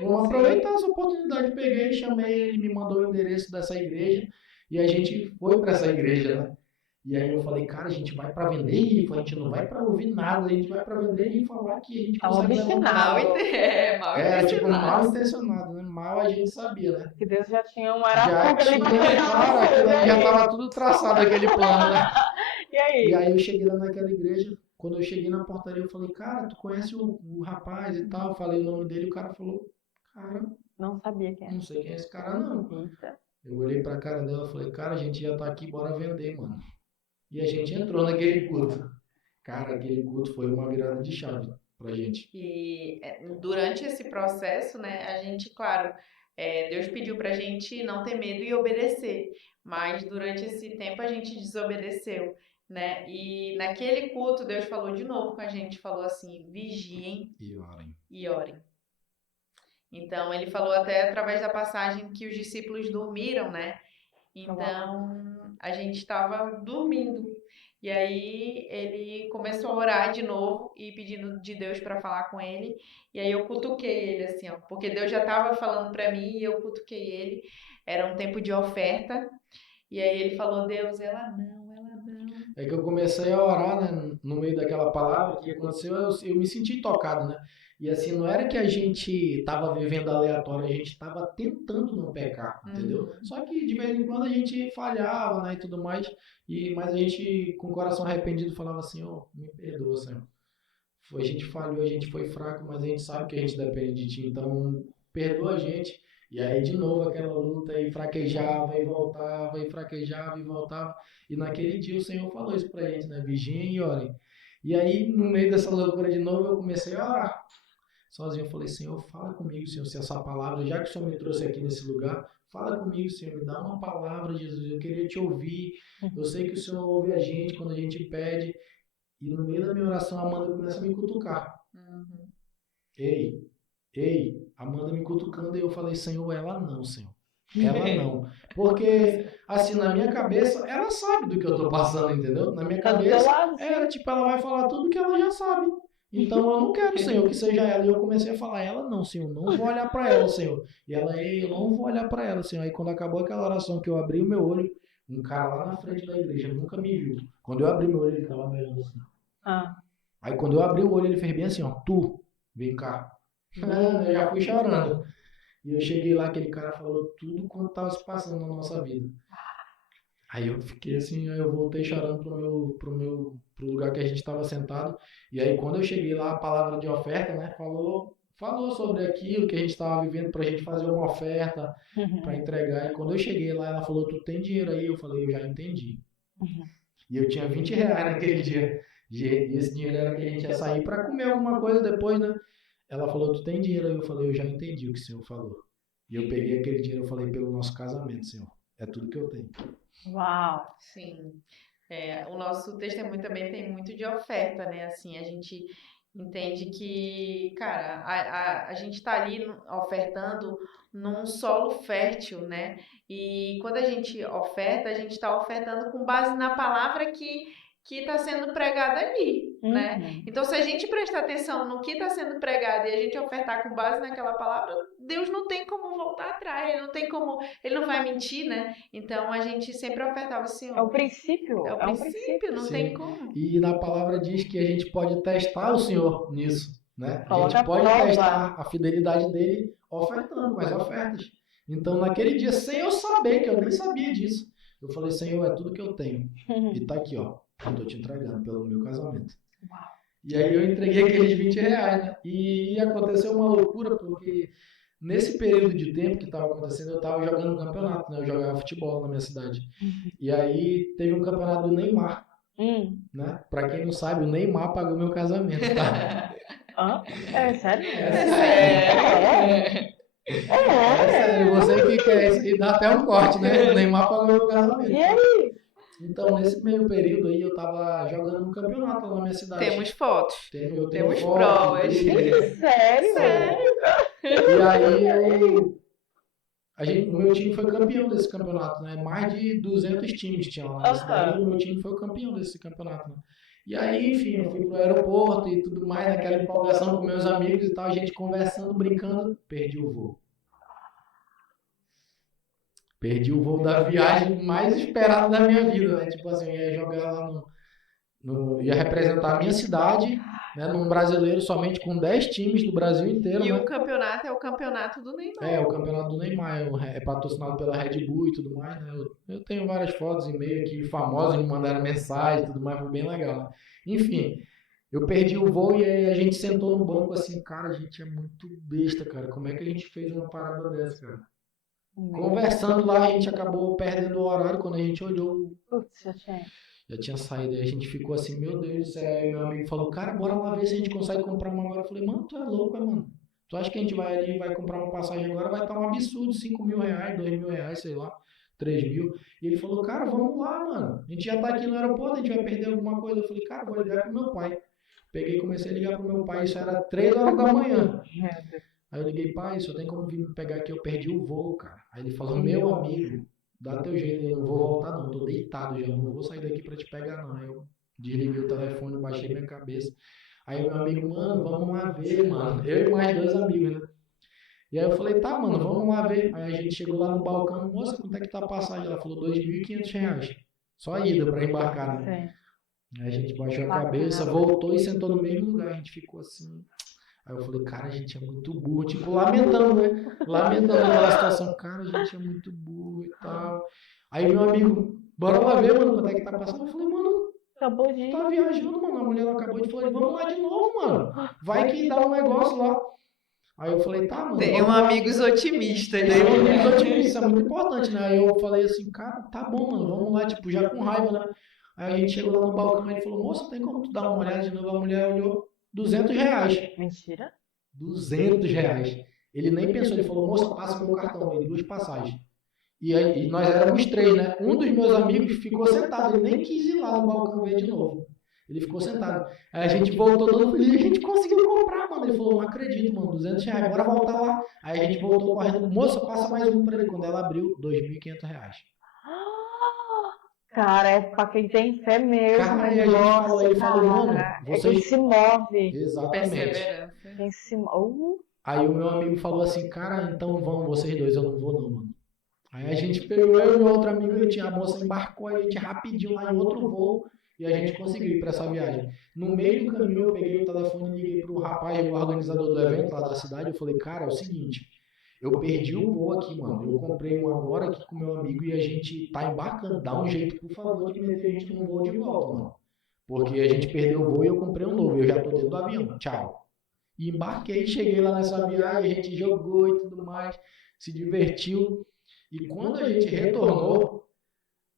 Vamos aproveitar essa oportunidade. Peguei, chamei ele, me mandou o endereço dessa igreja e a gente foi pra essa igreja, né? E aí eu falei, cara, a gente vai pra vender rifa, a gente não vai pra ouvir nada, a gente vai pra vender rifa lá que a gente consegue levantar. Mal intencionado, né? Mal a gente sabia, né? Que Deus já tinha uma Já tinha, cara, aquilo ali já tava tudo traçado, aquele plano, né? E aí eu cheguei lá naquela igreja, quando eu cheguei na portaria eu falei, cara, tu conhece o rapaz e tal, eu falei o nome dele, o cara falou, cara, não sabia quem é. Não sei quem é esse cara não. Eu olhei pra cara dela e falei, cara, a gente já tá aqui, bora vender, mano. E a gente entrou naquele culto. Cara, aquele culto foi uma virada de chave pra gente. E durante esse processo, né, a gente, claro, Deus pediu pra gente não ter medo e obedecer, mas durante esse tempo a gente desobedeceu, né? E naquele culto Deus falou de novo com a gente, falou assim: vigiem E orem. e orem. Então ele falou até através da passagem que os discípulos dormiram, né? Então a gente estava dormindo. E aí ele começou a orar de novo e pedindo de Deus para falar com ele. E aí eu cutuquei ele assim, ó, porque Deus já estava falando para mim e eu cutuquei ele. Era um tempo de oferta. E aí ele falou: Deus, ela não, ela não. É que eu comecei a orar, né, no meio daquela palavra, o que aconteceu, eu me senti tocado, né? E assim, não era que a gente estava vivendo aleatório, a gente estava tentando não pecar, entendeu? Só que de vez em quando a gente falhava, né, e tudo mais, mas a gente, com o coração arrependido, falava assim: ó, me perdoa, Senhor. A gente falhou, a gente foi fraco, mas a gente sabe que a gente depende de Ti, então perdoa a gente. E aí, de novo, aquela luta, e fraquejava, e voltava, e fraquejava, e voltava. E naquele dia o Senhor falou isso pra gente, né? Vigiem e orem. E aí, no meio dessa loucura de novo, eu comecei a orar. Sozinho, eu falei: Senhor, fala comigo, Senhor, se essa palavra, já que o Senhor me trouxe aqui nesse lugar, fala comigo, Senhor, me dá uma palavra, Jesus, eu queria te ouvir. Eu sei que o Senhor ouve a gente quando a gente pede. E no meio da minha oração, a Amanda começa a me cutucar. Ei, a Amanda me cutucando, e eu falei: Senhor, ela não, Senhor. Ela não. Porque, assim, na minha cabeça, ela sabe do que eu tô passando, entendeu? Na minha cabeça, era tipo, ela vai falar tudo que ela já sabe. Então eu não quero, Senhor, que seja ela. E eu comecei a falar: ela não, Senhor, não vou olhar pra ela, Senhor. E ela: ei, eu não vou olhar pra ela, Senhor. Aí quando acabou aquela oração, que eu abri o meu olho, um cara lá na frente da igreja nunca me viu. Quando eu abri meu olho, ele tava me olhando assim. Aí quando eu abri o olho, ele fez bem assim, ó: tu, vem cá. Eu já fui chorando. E eu cheguei lá, aquele cara falou tudo quanto estava se passando na nossa vida. Aí eu fiquei assim, aí eu voltei chorando pro lugar que a gente estava sentado. E aí quando eu cheguei lá, a palavra de oferta, né, falou sobre aquilo que a gente estava vivendo pra gente fazer uma oferta para entregar. E quando eu cheguei lá, ela falou: tu tem dinheiro aí? Eu falei: eu já entendi. E eu tinha 20 reais naquele dia. E esse dinheiro era que a gente ia sair para comer alguma coisa depois, né? Ela falou: tu tem dinheiro aí? Eu falei: eu já entendi o que o Senhor falou. E eu peguei aquele dinheiro, eu falei: pelo nosso casamento, Senhor. É tudo que eu tenho. Uau! Sim. O nosso testemunho também tem muito de oferta, né? Assim, a gente entende que, cara, a gente está ali ofertando num solo fértil, né? E quando a gente oferta, a gente está ofertando com base na palavra que está sendo pregada ali, né? Então, se a gente prestar atenção no que está sendo pregado e a gente ofertar com base naquela palavra, Deus não tem como voltar atrás, ele não vai mentir, né? Então, a gente sempre ofertava assim, É o princípio. é o princípio, não tem como. E na palavra diz que a gente pode testar o Senhor nisso, né? A Coloca gente pode prova. testar a fidelidade dele ofertando mais ofertas. Então, naquele dia, sem eu saber, que eu nem sabia disso, eu falei: Senhor, é tudo que eu tenho. E tá aqui, ó. Eu tô te entregando pelo meu casamento. E aí eu entreguei aqueles 20 reais, né? E aconteceu uma loucura, porque nesse período de tempo que estava acontecendo, eu estava jogando um campeonato, né? Eu jogava futebol na minha cidade. E aí teve um campeonato do Neymar, né? Pra quem não sabe, o Neymar pagou meu casamento, tá? É sério? É sério, você que quer isso, e dá até um corte, né? O Neymar pagou meu casamento. E aí? Então, nesse meio período aí, eu tava jogando um campeonato lá na minha cidade. Temos fotos. Eu tenho Temos foto, provas. Sério? E aí o meu time foi campeão desse campeonato, né? Mais de 200 times tinham lá na cidade, e o meu time foi o campeão desse campeonato, né? E aí, enfim, eu fui pro aeroporto e tudo mais, naquela empolgação com meus amigos e tal, a gente conversando, brincando, perdi o voo. Perdi o voo da viagem mais esperada da minha vida, né? Tipo assim, eu ia jogar lá ia representar a minha cidade, né, num brasileiro somente com 10 times do Brasil inteiro. E né? o campeonato é o campeonato do Neymar. É, o campeonato do Neymar, é patrocinado pela Red Bull e tudo mais, né? Eu tenho várias fotos e meio que famosos me mandaram mensagem e tudo mais, foi bem legal, né? Enfim, eu perdi o voo e aí a gente sentou no banco assim: cara, a gente é muito besta, cara, como é que a gente fez uma parada dessa, cara? Conversando lá, a gente acabou perdendo o horário quando a gente olhou. Putz, gente. Já tinha saído, aí a gente ficou assim, meu Deus do céu. Aí meu amigo falou, cara, bora lá ver se a gente consegue comprar uma agora. Eu falei, mano, tu é louco, mano? Tu acha que a gente vai ali e vai comprar uma passagem agora? Vai estar um absurdo, 5 mil reais, 2 mil reais, sei lá, 3 mil. E ele falou, cara, vamos lá, mano. A gente já tá aqui no aeroporto, a gente vai perder alguma coisa. Eu falei, cara, vou ligar pro meu pai. Peguei e comecei a ligar pro meu pai, isso era 3 horas da manhã. Aí eu liguei, pai, só tem como vir me pegar aqui, eu perdi o voo, cara. Aí ele falou, meu amigo, dá teu jeito, eu não vou voltar não, tô deitado já, não vou sair daqui pra te pegar não. Aí eu desliguei o telefone, baixei minha cabeça. Aí meu amigo, mano, vamos lá ver, mano. Eu e mais 2 amigos, né? E aí eu falei, tá, mano, vamos lá ver. Aí a gente chegou lá no balcão, moça, quanto é que tá a passagem? Ela falou, R$ 2.500. Só a ida pra embarcar, né? Aí a gente baixou a cabeça, voltou e sentou no mesmo lugar. A gente ficou assim. Aí eu falei, cara, a gente é muito burro. Tipo, lamentando, né? Lamentando aquela situação. Cara, a gente é muito burro e tal. Aí meu amigo, bora lá ver, mano, quanto é que tá passando. Eu falei, mano, Acabou de tá viajando, mano. A mulher não acabou de falar, vamos lá de novo, mano. Vai que dá um negócio lá. Aí eu falei, tá, mano. Tem amigos otimistas. Tem amigos otimistas, isso é muito importante, né? Aí eu falei assim, cara, tá bom, mano, vamos lá, tipo, já com raiva, né? Aí a gente chegou lá no balcão e ele falou, moça, tem como tu dar uma olhada de novo? A mulher olhou, R$ 200. Mentira? R$ 200. Ele nem pensou, ele falou, moça, passa meu cartão, ele 2 passagens. E aí, nós éramos 3, né? Um dos meus amigos ficou sentado, ele nem quis ir lá no balcão ver de novo. Ele ficou sentado. Aí a gente voltou todo feliz, a gente conseguiu comprar, mano. Ele falou, não acredito, mano, R$ 200, bora voltar lá. Aí a gente voltou correndo, moça, passa mais um pra ele. Quando ela abriu, R$ 2.500. Cara, é pra quem tem fé mesmo. Cara, aí a gente falou, ele falou, mano, vocês... É quem se move. Exatamente. Quem se move. Aí o meu amigo falou assim, cara, então vão vocês dois, eu não vou não, mano. Aí a gente pegou, eu e o outro amigo, a moça embarcou a gente rapidinho lá em outro voo e a gente conseguiu ir pra essa viagem. No meio do caminho eu peguei o telefone e liguei pro rapaz, o organizador do evento lá da cidade, eu falei, cara, é o seguinte, eu perdi o voo aqui, mano, eu comprei um agora aqui com meu amigo e a gente tá embarcando, dá um jeito, por favor, de meter a gente num voo de volta, mano. Porque a gente perdeu o voo e eu comprei um novo, eu já tô dentro do avião, tchau. E embarquei, cheguei lá nessa viagem, a gente jogou e tudo mais, se divertiu. E quando a gente retornou,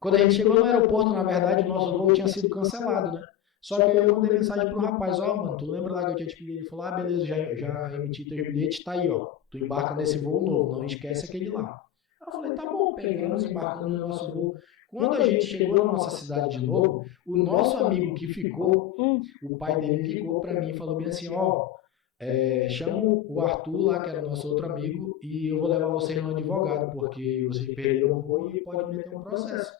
quando a gente chegou no aeroporto, na verdade, o nosso voo tinha sido cancelado, né? Só que aí eu mandei mensagem pro rapaz, ó, mano, tu lembra lá que eu tinha te pedido? Ele falou, ah, beleza, já emiti teu bilhete, tá aí, ó. Tu embarca nesse voo novo, não esquece aquele lá. Eu falei, tá bom, pegamos, embarcamos no nosso voo. Quando a gente chegou na nossa cidade de novo, o nosso amigo que ficou, o pai dele ligou pra mim e falou bem assim, ó, chama o Arthur lá, que era o nosso outro amigo, e eu vou levar vocês no advogado, porque vocês perderam o voo e pode meter um processo.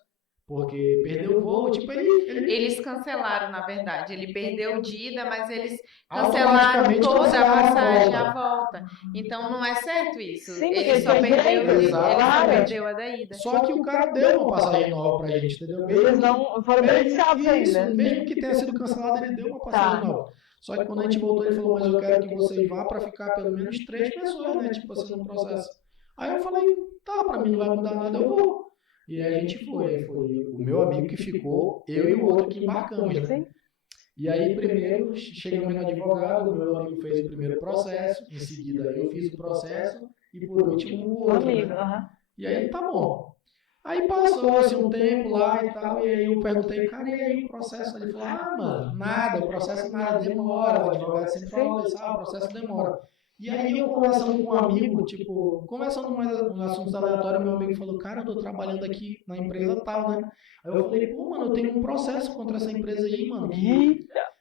Porque perdeu o voo, tipo, Eles cancelaram, na verdade. Ele perdeu de ida, mas eles cancelaram toda a passagem à volta. Então não é certo isso. Sim, ele só perdeu a da ida. Só que o cara deu uma passagem nova pra gente, entendeu? Eles não foram beneficiados ainda. Mesmo que tenha sido cancelado, ele deu uma passagem nova. Só que quando a gente voltou, ele falou, mas eu quero que vocês vá pra ficar pelo menos 3 pessoas, né? Tipo assim, no processo. Aí eu falei, tá, pra mim não vai mudar nada, eu vou. E aí a gente foi o meu amigo que ficou, eu e o outro que embarcamos, né? E aí primeiro chegamos no advogado, o meu amigo fez o primeiro processo, em seguida eu fiz o processo e por último o outro, né? E aí tá bom. Aí passou-se um tempo lá e tal, e aí eu perguntei, cara, e aí o processo? Ele falou, ah, mano, nada, o processo nada, demora, o advogado sempre falou isso, o processo demora. E aí eu conversando com um amigo, tipo, conversando mais nos assuntos aleatórios, meu amigo falou, cara, eu tô trabalhando aqui na empresa tal, né? Aí eu falei, pô, mano, eu tenho um processo contra essa empresa aí, mano.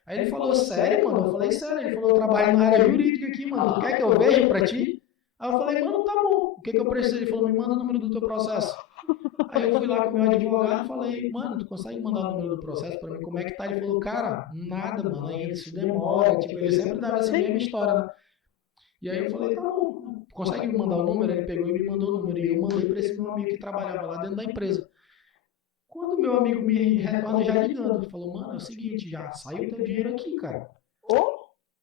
Aí ele falou, sério, mano? Eu falei, sério. Ele falou, eu trabalho na área jurídica aqui, mano. Tu quer que eu veja pra ti? Aí eu falei, mano, tá bom. O que eu preciso? Ele falou, me manda o número do teu processo. Aí eu fui lá com o meu advogado e falei, mano, tu consegue mandar o número do processo pra mim? Como é que tá? Ele falou, cara, nada, mano, ainda isso demora. Tipo, ele sempre dava essa mesma história, né? E aí eu falei, tá bom, consegue me mandar o número? Ele pegou e me mandou o número. E eu mandei para esse meu amigo que trabalhava lá dentro da empresa. Quando o meu amigo me retorna já ligando, ele falou, mano, é o seguinte, já saiu teu dinheiro aqui, cara.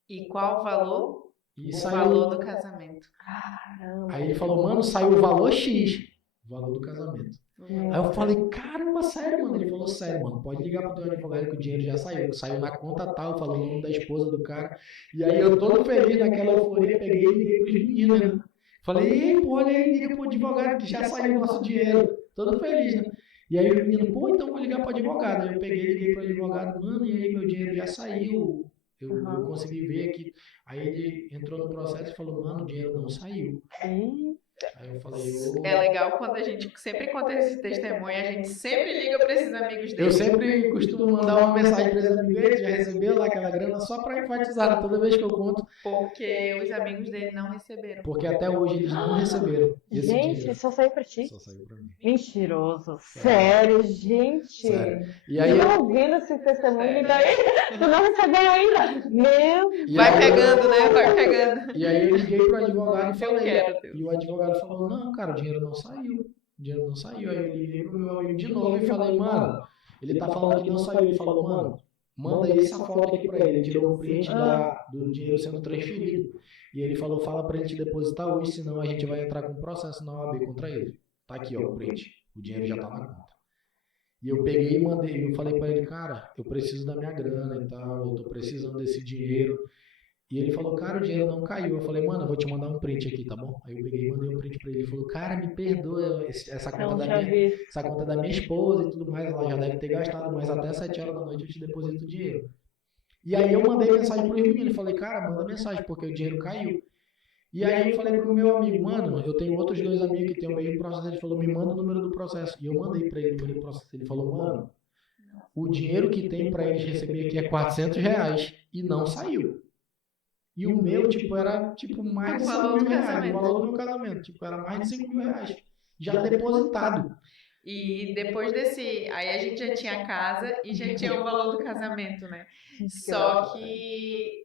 E qual o valor? O valor do casamento. Caramba. Aí ele falou, mano, saiu o valor X, o valor do casamento. Aí eu falei, caramba, sério, mano? Ele falou, sério, mano, pode ligar pro teu advogado que o dinheiro já saiu. Saiu na conta tal, falou o nome da esposa do cara. E aí eu todo feliz naquela euforia, peguei e liguei pros meninos, né? Falei, ei, pô, olha aí, liga pro advogado que já saiu o nosso dinheiro. Todo feliz, né? E aí o menino, pô, então vou ligar para o advogado. Aí eu peguei, liguei para o advogado, mano, e aí meu dinheiro já saiu. Eu consegui ver aqui. Aí ele entrou no processo e falou, mano, o dinheiro não saiu. Aí eu falei, É legal quando a gente sempre conta esse testemunho, a gente sempre liga para esses amigos dele. Eu sempre costumo mandar uma mensagem para esses amigos dele, já recebeu lá aquela grana, só para enfatizar, toda vez que eu conto. Porque os amigos dele não receberam. Porque até hoje eles não receberam esse Gente, dinheiro. só saiu pra ti? Só saiu pra mim. Mentiroso. Sério, gente. Sério. E aí eu ouvindo esse testemunho, e daí tu não recebeu ainda. Meu. Vai pegando, né? Vai pegando. E aí eu liguei pro advogado e falei. Deus. E o advogado falou, não, cara, o dinheiro não saiu. O dinheiro não saiu. Aí eu liguei pro meu amigo de novo e falei, mano, ele tá falando que não saiu. Ele falou, mano, manda essa foto aqui pra ele. Ele tirou um print do dinheiro sendo transferido. E ele falou, fala pra ele te depositar hoje, senão a gente vai entrar com processo na OAB contra ele. Tá aqui, ó, o print. O dinheiro já tá na conta. E eu peguei e mandei, eu falei pra ele, cara, eu preciso da minha grana e tal, eu tô precisando desse dinheiro. E ele falou, cara, o dinheiro não caiu. Eu falei, mano, eu vou te mandar um print aqui, tá bom? Aí eu peguei e mandei um print pra ele. Ele falou, cara, me perdoa, essa conta da minha esposa e tudo mais, ela já deve ter gastado, mas até 7 horas da noite eu te deposito o dinheiro. E aí eu mandei mensagem pro menino, falei, cara, manda mensagem, porque o dinheiro caiu. E aí eu falei pro meu amigo, mano, eu tenho outros 2 amigos que tem o mesmo processo. Ele falou, me manda o número do processo. E eu mandei pra ele o número do processo. Ele falou, mano, o dinheiro que tem pra eles receber aqui é R$400 e não saiu. E o meu, tipo, era tipo mais de 5 mil reais, o valor do meu casamento. Tipo, era mais de 5 mil reais. Já depositado. E depois desse, aí a gente já tinha casa e já tinha o valor do casamento, né? Só que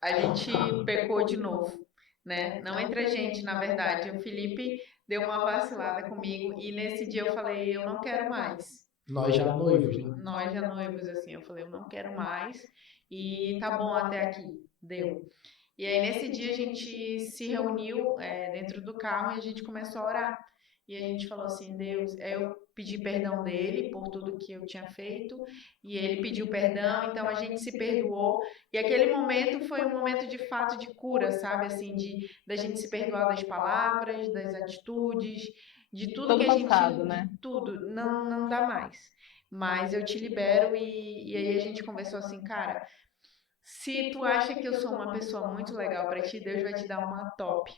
a gente pecou de novo, né? Não entre a gente, na verdade. O Felipe deu uma vacilada comigo e nesse dia eu falei, eu não quero mais. Nós já noivos, né? Nós já noivos, assim, eu falei, eu não quero mais e tá bom até aqui, deu. E aí nesse dia a gente se reuniu dentro do carro e a gente começou a orar. E a gente falou assim, Deus, eu pedi perdão dele por tudo que eu tinha feito e ele pediu perdão, então a gente se perdoou. E aquele momento foi um momento de fato de cura, sabe? Assim, da gente se perdoar das palavras, das atitudes, de tudo que a gente... passado, né? De tudo, não dá mais. Mas eu te libero e aí a gente conversou assim, cara, se tu acha que eu sou uma pessoa muito legal para ti, Deus vai te dar uma top.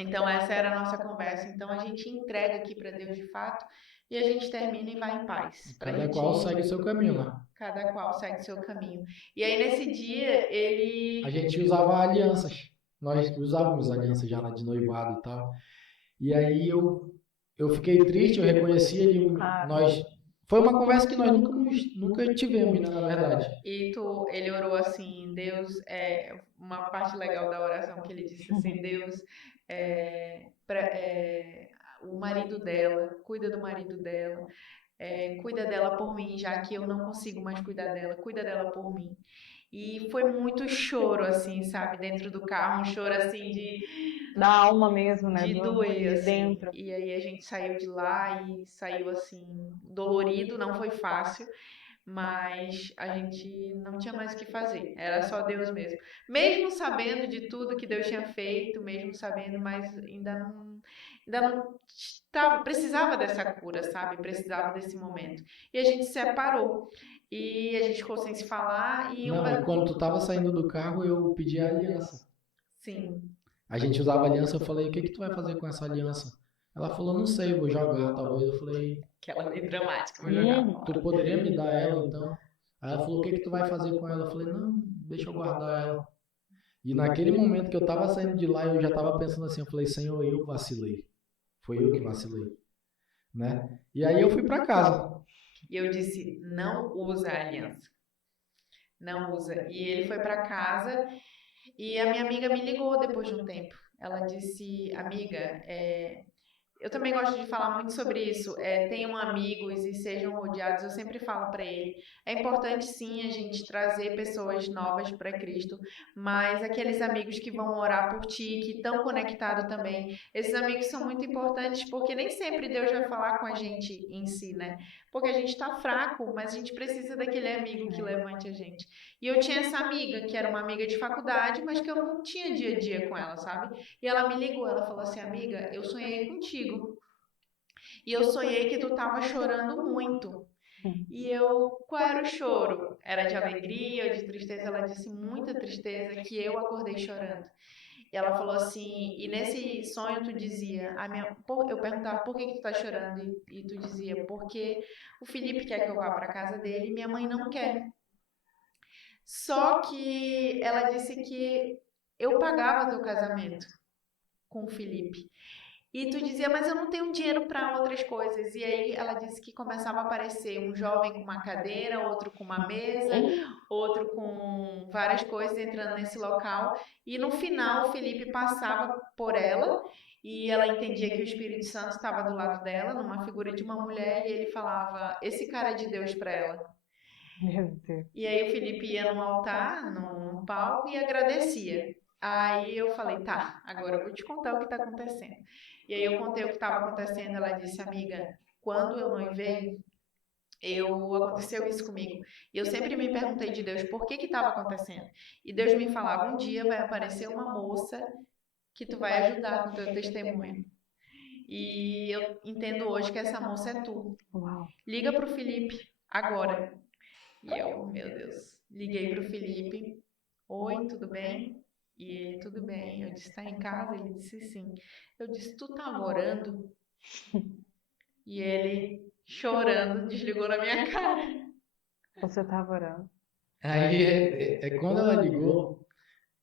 Então essa era a nossa conversa. Então a gente entrega aqui para Deus de fato e a gente termina e vai em paz. Cada qual segue o seu caminho, né? Cada qual segue o seu caminho. E aí nesse dia ele... A gente usava alianças. Nós usávamos alianças já de noivado e tal. E aí eu fiquei triste, eu reconheci ele, foi uma conversa que nós nunca tivemos, né, na verdade. E ele orou assim, Deus, uma parte legal da oração que ele disse assim, Deus, o marido dela, cuida do marido dela, cuida dela por mim, já que eu não consigo mais cuidar dela, cuida dela por mim. E foi muito choro, assim, sabe, dentro do carro, um choro assim da alma mesmo, né? De doer, assim. Dentro. E aí a gente saiu de lá e saiu assim, dolorido, não foi fácil, mas a gente não tinha mais o que fazer, era só Deus mesmo. Mesmo sabendo de tudo que Deus tinha feito, mesmo sabendo, mas ainda não precisava dessa cura, sabe? Precisava desse momento. E a gente se separou. E a gente ficou sem se falar e... quando tu tava saindo do carro, eu pedi a aliança. Sim. A gente usava aliança, eu falei, o que tu vai fazer com essa aliança? Ela falou, não sei, vou jogar, talvez. Eu falei... Que ela é meio dramática, vou jogar. Tu poderia me dar ela, então? Aí ela falou, o que tu vai fazer com ela? Eu falei, não, deixa eu guardar ela. E naquele momento que eu tava saindo de lá, eu já tava pensando assim, eu falei, Senhor, eu vacilei. Foi eu que vacilei, né? E aí eu fui pra casa. E eu disse, não usa a aliança. Não usa. E ele foi pra casa e a minha amiga me ligou depois de um tempo. Ela disse, amiga, eu também gosto de falar muito sobre isso. Tenham amigos e sejam rodeados. Eu sempre falo para ele. É importante sim a gente trazer pessoas novas para Cristo, mas aqueles amigos que vão orar por ti, que estão conectados também. Esses amigos são muito importantes porque nem sempre Deus vai falar com a gente em si, né? Porque a gente está fraco, mas a gente precisa daquele amigo que levante a gente. E eu tinha essa amiga, que era uma amiga de faculdade, mas que eu não tinha dia a dia com ela, sabe? E ela me ligou, ela falou assim, amiga, eu sonhei contigo. E eu sonhei que tu tava chorando muito. E eu, qual era o choro? Era de alegria ou de tristeza? Ela disse, muita tristeza, que eu acordei chorando. E ela falou assim, e nesse sonho tu dizia, eu perguntava, por que tu tá chorando? E tu dizia, porque o Felipe quer que eu vá para casa dele e minha mãe não quer. Só que ela disse que eu pagava teu casamento com o Felipe. E tu dizia, mas eu não tenho dinheiro para outras coisas. E aí ela disse que começava a aparecer um jovem com uma cadeira, outro com uma mesa, outro com várias coisas entrando nesse local. E no final o Felipe passava por ela e ela entendia que o Espírito Santo estava do lado dela, numa figura de uma mulher, e ele falava, esse cara é de Deus para ela. Meu Deus. E aí o Felipe ia num altar, num palco e agradecia. Aí eu falei, tá, agora eu vou te contar o que está acontecendo. E aí eu contei o que estava acontecendo, ela disse, amiga, quando eu noivei, aconteceu isso comigo. E eu sempre me perguntei de Deus por que estava acontecendo. E Deus me falava, um dia vai aparecer uma moça que tu vai ajudar com o teu testemunho. E eu entendo hoje que essa moça é tu. Uau. Liga pro Felipe, agora. E eu, meu Deus, liguei pro Felipe. Oi, tudo bem? E ele, tudo bem. Eu disse, tá em casa? Ele disse, sim. Eu disse, tu tava orando? E ele, chorando, desligou na minha cara. Você tava orando. Aí, quando ela ligou,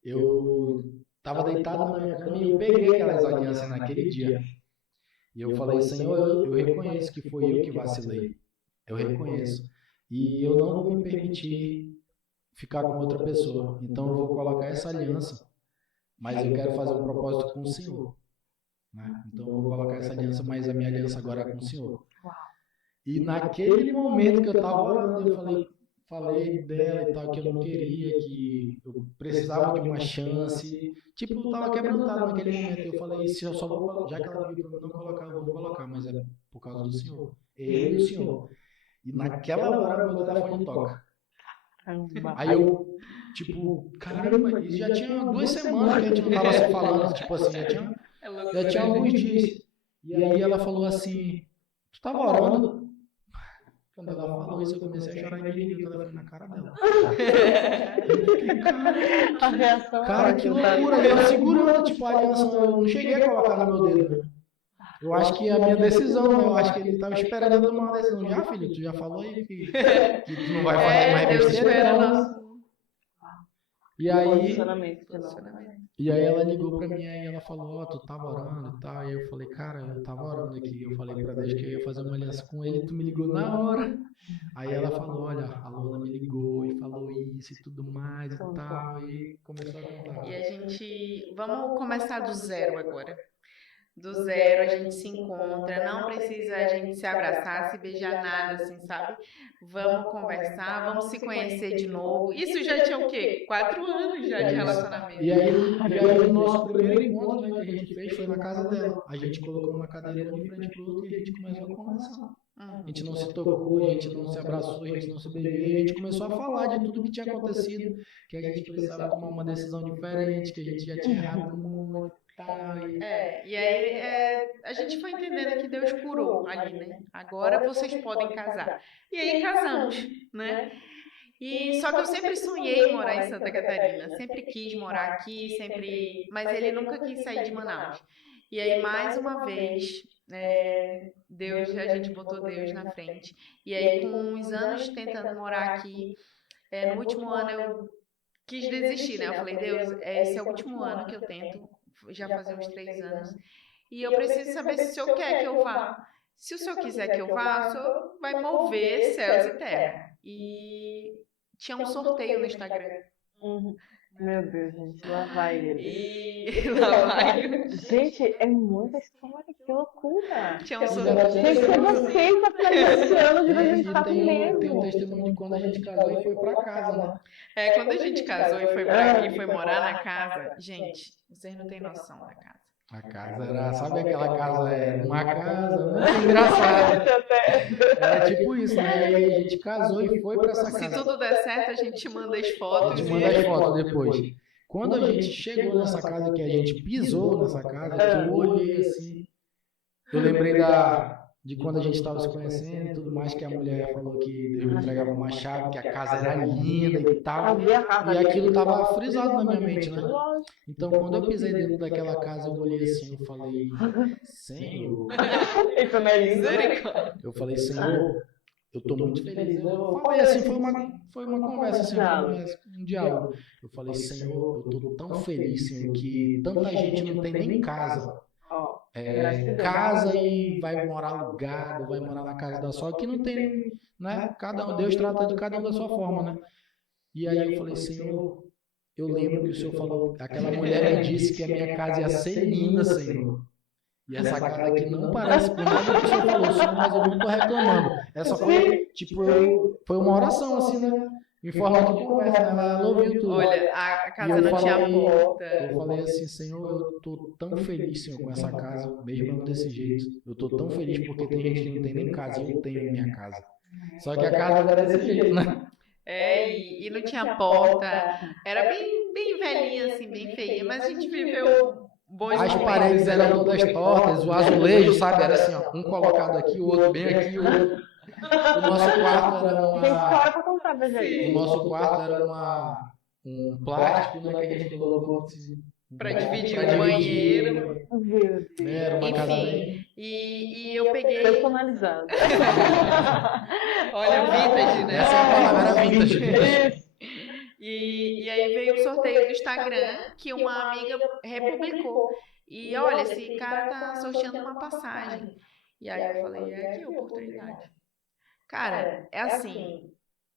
eu tava deitado na minha cama e eu peguei aquelas alianças naquele dia. E eu falei, Senhor, eu reconheço que foi eu que vacilei. Eu reconheço. E eu não vou me permitir ficar com outra pessoa. Então eu vou colocar essa aliança, mas eu quero fazer um propósito com o Senhor. Né? Então eu vou colocar essa aliança, mas a minha aliança agora é com o Senhor. E naquele momento que eu estava orando, eu falei dela e tal, que eu não queria, que eu precisava de uma chance. Tipo, eu estava quebrantado naquele momento. Eu falei, se eu só vou colocar, já que ela pediu para eu não colocar, eu vou colocar, mas é por causa do Senhor. Eu e o Senhor. E naquela hora meu telefone toca. Aí eu, tipo, caramba, isso já tinha 2 semanas que a gente não tava se falando, tipo assim, já tinha alguns dias. E aí ela falou assim, tu tava orando? Quando ela falou isso, eu comecei a chorar e desliguei o telefone na cara dela. A reação. Cara, que loucura, eu segurando, tipo, a aliança, eu não cheguei a colocar no meu dedo. Eu acho que a minha decisão, eu acho que ele estava esperando eu tomar uma decisão. Já, filho, tu já falou aí que tu não vai fazer mais Deus besteira, espera não. nós. E aí ela ligou pra mim e ela falou, ó, tu tava orando e tal. E eu falei, cara, eu tava orando aqui. Eu falei pra Deus que eu ia fazer uma aliança com ele, tu me ligou na hora. Aí ela falou, olha, a Luna me ligou e falou isso e tudo mais e tal. E começou a contar. E a gente, vamos começar do zero agora. Do zero a gente se encontra, não precisa a gente se abraçar, se beijar, nada assim, sabe? Vamos conversar, vamos se conhecer de novo. Isso já tinha o quê? 4 anos já de relacionamento. E aí o nosso primeiro encontro, né, que a gente fez foi na casa dela. A gente colocou uma cadeira de frente pro outro e a gente começou a conversar. A gente não se tocou, a gente não se abraçou, a gente não se beijou, e a gente começou a falar de tudo que tinha acontecido, que a gente precisava tomar uma decisão diferente, que a gente já tinha errado muito. E aí a gente foi entendendo que Deus curou ali, né? Agora vocês podem casar. E aí casamos, né? E só que eu sempre sonhei em morar em Santa Catarina, sempre quis morar aqui, mas ele nunca quis sair de Manaus. E aí mais uma vez, a gente botou Deus na frente. E aí com uns anos tentando morar aqui, no último ano eu quis desistir, né? Eu falei, Deus, esse é o último ano que eu tento. Já fazia uns 3 anos. E eu preciso saber se o senhor quer que eu vá. Se o senhor quiser que eu vá, o senhor vai mover céus e terra. E tinha um sorteio no Instagram. Meu Deus, gente, lá vai ele. E lá vai. Gente, é muita história, que loucura. Tinha um sorteio. Tem que ser vocês apresentando de vez em quando mesmo. Tem um testemunho de quando a gente casou e foi pra casa, né? Quando a gente casou e foi morar na casa, gente, vocês não têm noção da casa. A casa era, sabe aquela casa, era uma casa muito engraçada. Era tipo isso, né? E aí a gente casou e foi pra essa casa. Se tudo der certo, a gente manda as fotos. A gente manda as fotos depois. Quando a gente chegou nessa casa, que a gente pisou nessa casa, que eu olhei assim, eu lembrei de quando a gente estava se conhecendo e tudo mais, que a mulher falou que Deus me entregava uma chave, que a casa era linda e tal. E aquilo estava frisado na minha mente, né? Então, quando eu pisei dentro daquela casa, eu olhei assim, eu falei, Senhor. Isso não é lindo? Eu falei, Senhor, eu tô muito feliz. Eu falei assim, foi uma conversa, assim, foi um diálogo. Eu falei, Senhor, eu tô tão feliz, Senhor, que tanta gente não tem nem casa. Casa e vai morar alugado, vai morar na casa da sogra, que não tem, né? Deus trata de cada um da sua forma, né? E aí eu falei, Senhor, eu lembro que o Senhor falou, aquela mulher me disse que a minha casa ia ser linda, Senhor. E essa casa aqui não parece com nada que o Senhor falou, Senhor, mas eu não tô reclamando. Essa foi, tipo, foi uma oração, assim, né? Em forma de conversa, né? Ela ouviu tudo. Olha, a casa não tinha porta. Eu falei assim, Senhor, eu tô tão feliz, Senhor, com essa casa, mesmo não desse jeito. Eu tô tão feliz porque tem gente que não tem nem casa e eu tenho minha casa. Só que a casa agora é desse jeito, né? E não tinha porta. Era bem velhinha, assim, bem feia. Mas a gente viveu bons As momentos. paredes eram todas tortas, o azulejo, sabe? Era assim, ó, um colocado aqui, o outro bem aqui, o outro. O nosso quarto era Tem história pra contar pra gente. O nosso quarto era um plástico, né, que a gente colocou assim, Pra dividir o banheiro. Era uma casa bem... Enfim, e eu peguei. Personalizado. Olha, vintage, né? Essa é a palavra, era vintage. E aí veio o sorteio do Instagram que uma amiga republicou. E olha, esse cara tá sorteando uma passagem. E aí eu falei, é aqui a oportunidade. Cara, é assim,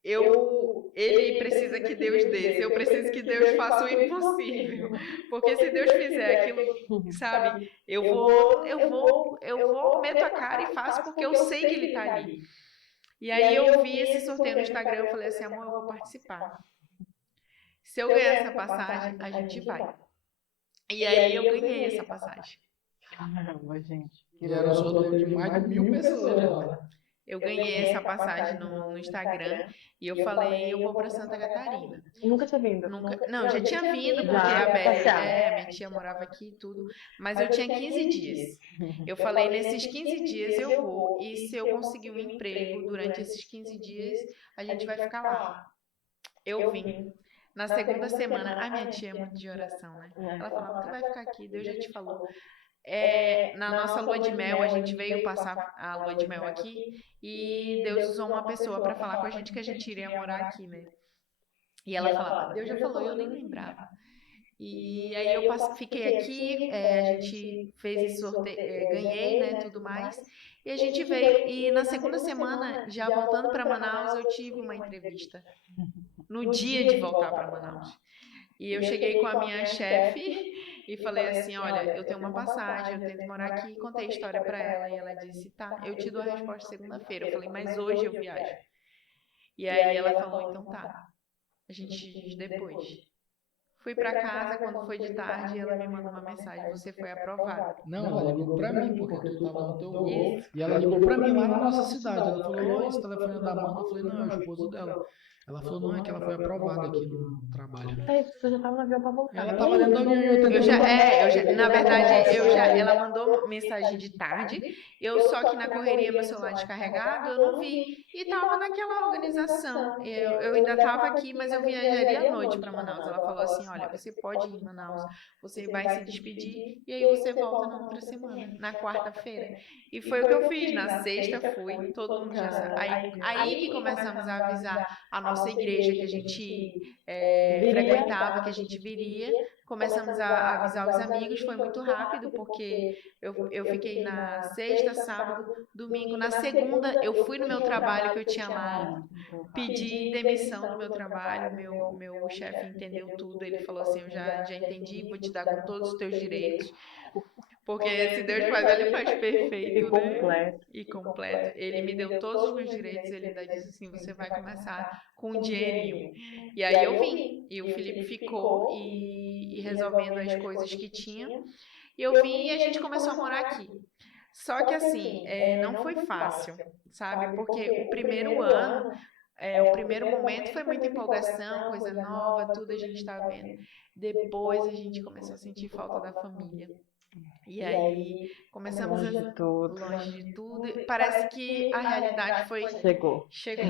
ele precisa que Deus desça, eu preciso que Deus faça o impossível. Porque se Deus fizer aquilo, sabe, eu vou, meto a cara e faço porque eu sei que ele tá ali. E aí eu vi esse sorteio no Instagram, eu falei assim, amor, eu vou participar. Se eu ganhar essa passagem, a gente vai. E aí eu ganhei essa passagem. Caramba, gente. E era um sorteio de mais de 1000 pessoas lá. Eu ganhei essa passagem no Instagram e eu falei, eu vou para Santa Catarina. Nunca tinha vindo? Não, já tinha vindo, porque a Bela, minha tia morava aqui e tudo, mas eu tinha 15 dias. Eu falei, nesses 15 dias eu vou, e se eu conseguir um emprego durante esses 15 dias, a gente vai ficar lá. Eu vim. Na segunda semana, a minha tia é muito de oração, né? Ela falava, tu vai ficar aqui, Deus já te falou. Na nossa lua de mel, a gente veio passar a lua de mel aqui e Deus usou uma pessoa para falar com a gente que a gente iria morar aqui, né? E ela falava, Deus já falou, eu nem lembrava. E aí eu fiquei aqui, a gente fez esse sorteio, ganhei, né, tudo mais. E a gente veio, e na segunda semana, já voltando para Manaus, eu tive uma entrevista. No dia de voltar para Manaus. E eu cheguei com a minha chefe e falei assim, olha, eu tenho uma passagem, eu tento morar aqui, e contei a história para ela. E ela disse, tá, eu te dou a resposta segunda-feira. Eu falei, mas hoje eu viajo. E aí ela falou, então tá, a gente diz depois. Fui para casa, quando foi de tarde, ela me mandou uma mensagem, você foi aprovada. Não, ela ligou pra mim, porque tu tava no teu voo. E ela ligou pra mim lá na nossa cidade. Ela falou, oi, esse telefone é da Amanda. Eu falei, não, é o esposo dela. Ela falou, não, é que ela foi aprovada aqui no trabalho. Você já tava no avião pra voltar. Ela tava dentro do avião e eu tentei... Na verdade, ela mandou mensagem de tarde, só que na correria meu celular descarregado, eu não vi. E tava naquela organização. Eu ainda tava aqui, mas eu viajaria à noite para Manaus. Ela falou assim, olha, você pode ir em Manaus, você vai se despedir e aí você volta na outra semana, na quarta-feira. E foi o que eu fiz. Na sexta fui, todo mundo já sabe. Aí que começamos a avisar a nossa igreja que a gente frequentava, que a gente viria. Começamos a avisar os amigos, foi muito rápido, porque eu fiquei na sexta, sábado, domingo. Na segunda, eu fui no meu trabalho que eu tinha lá, pedi demissão do meu trabalho, meu chefe entendeu tudo, ele falou assim, eu já entendi, vou te dar com todos os teus direitos. Porque se Deus faz, ele faz perfeito, né? E completo. Ele me deu todos os meus direitos, ele ainda disse assim, você vai começar com um dinheirinho. E aí eu vim, e o Felipe ficou e resolvendo as coisas que tinha. E eu vim e a gente começou a morar aqui. Só que assim, não foi fácil, sabe? Porque o primeiro ano, o primeiro momento foi muita empolgação, coisa nova, tudo a gente estava vendo. Depois a gente começou a sentir falta da família. E aí começamos Longe de tudo. longe de tudo. Parece que a realidade Chegou. chegou.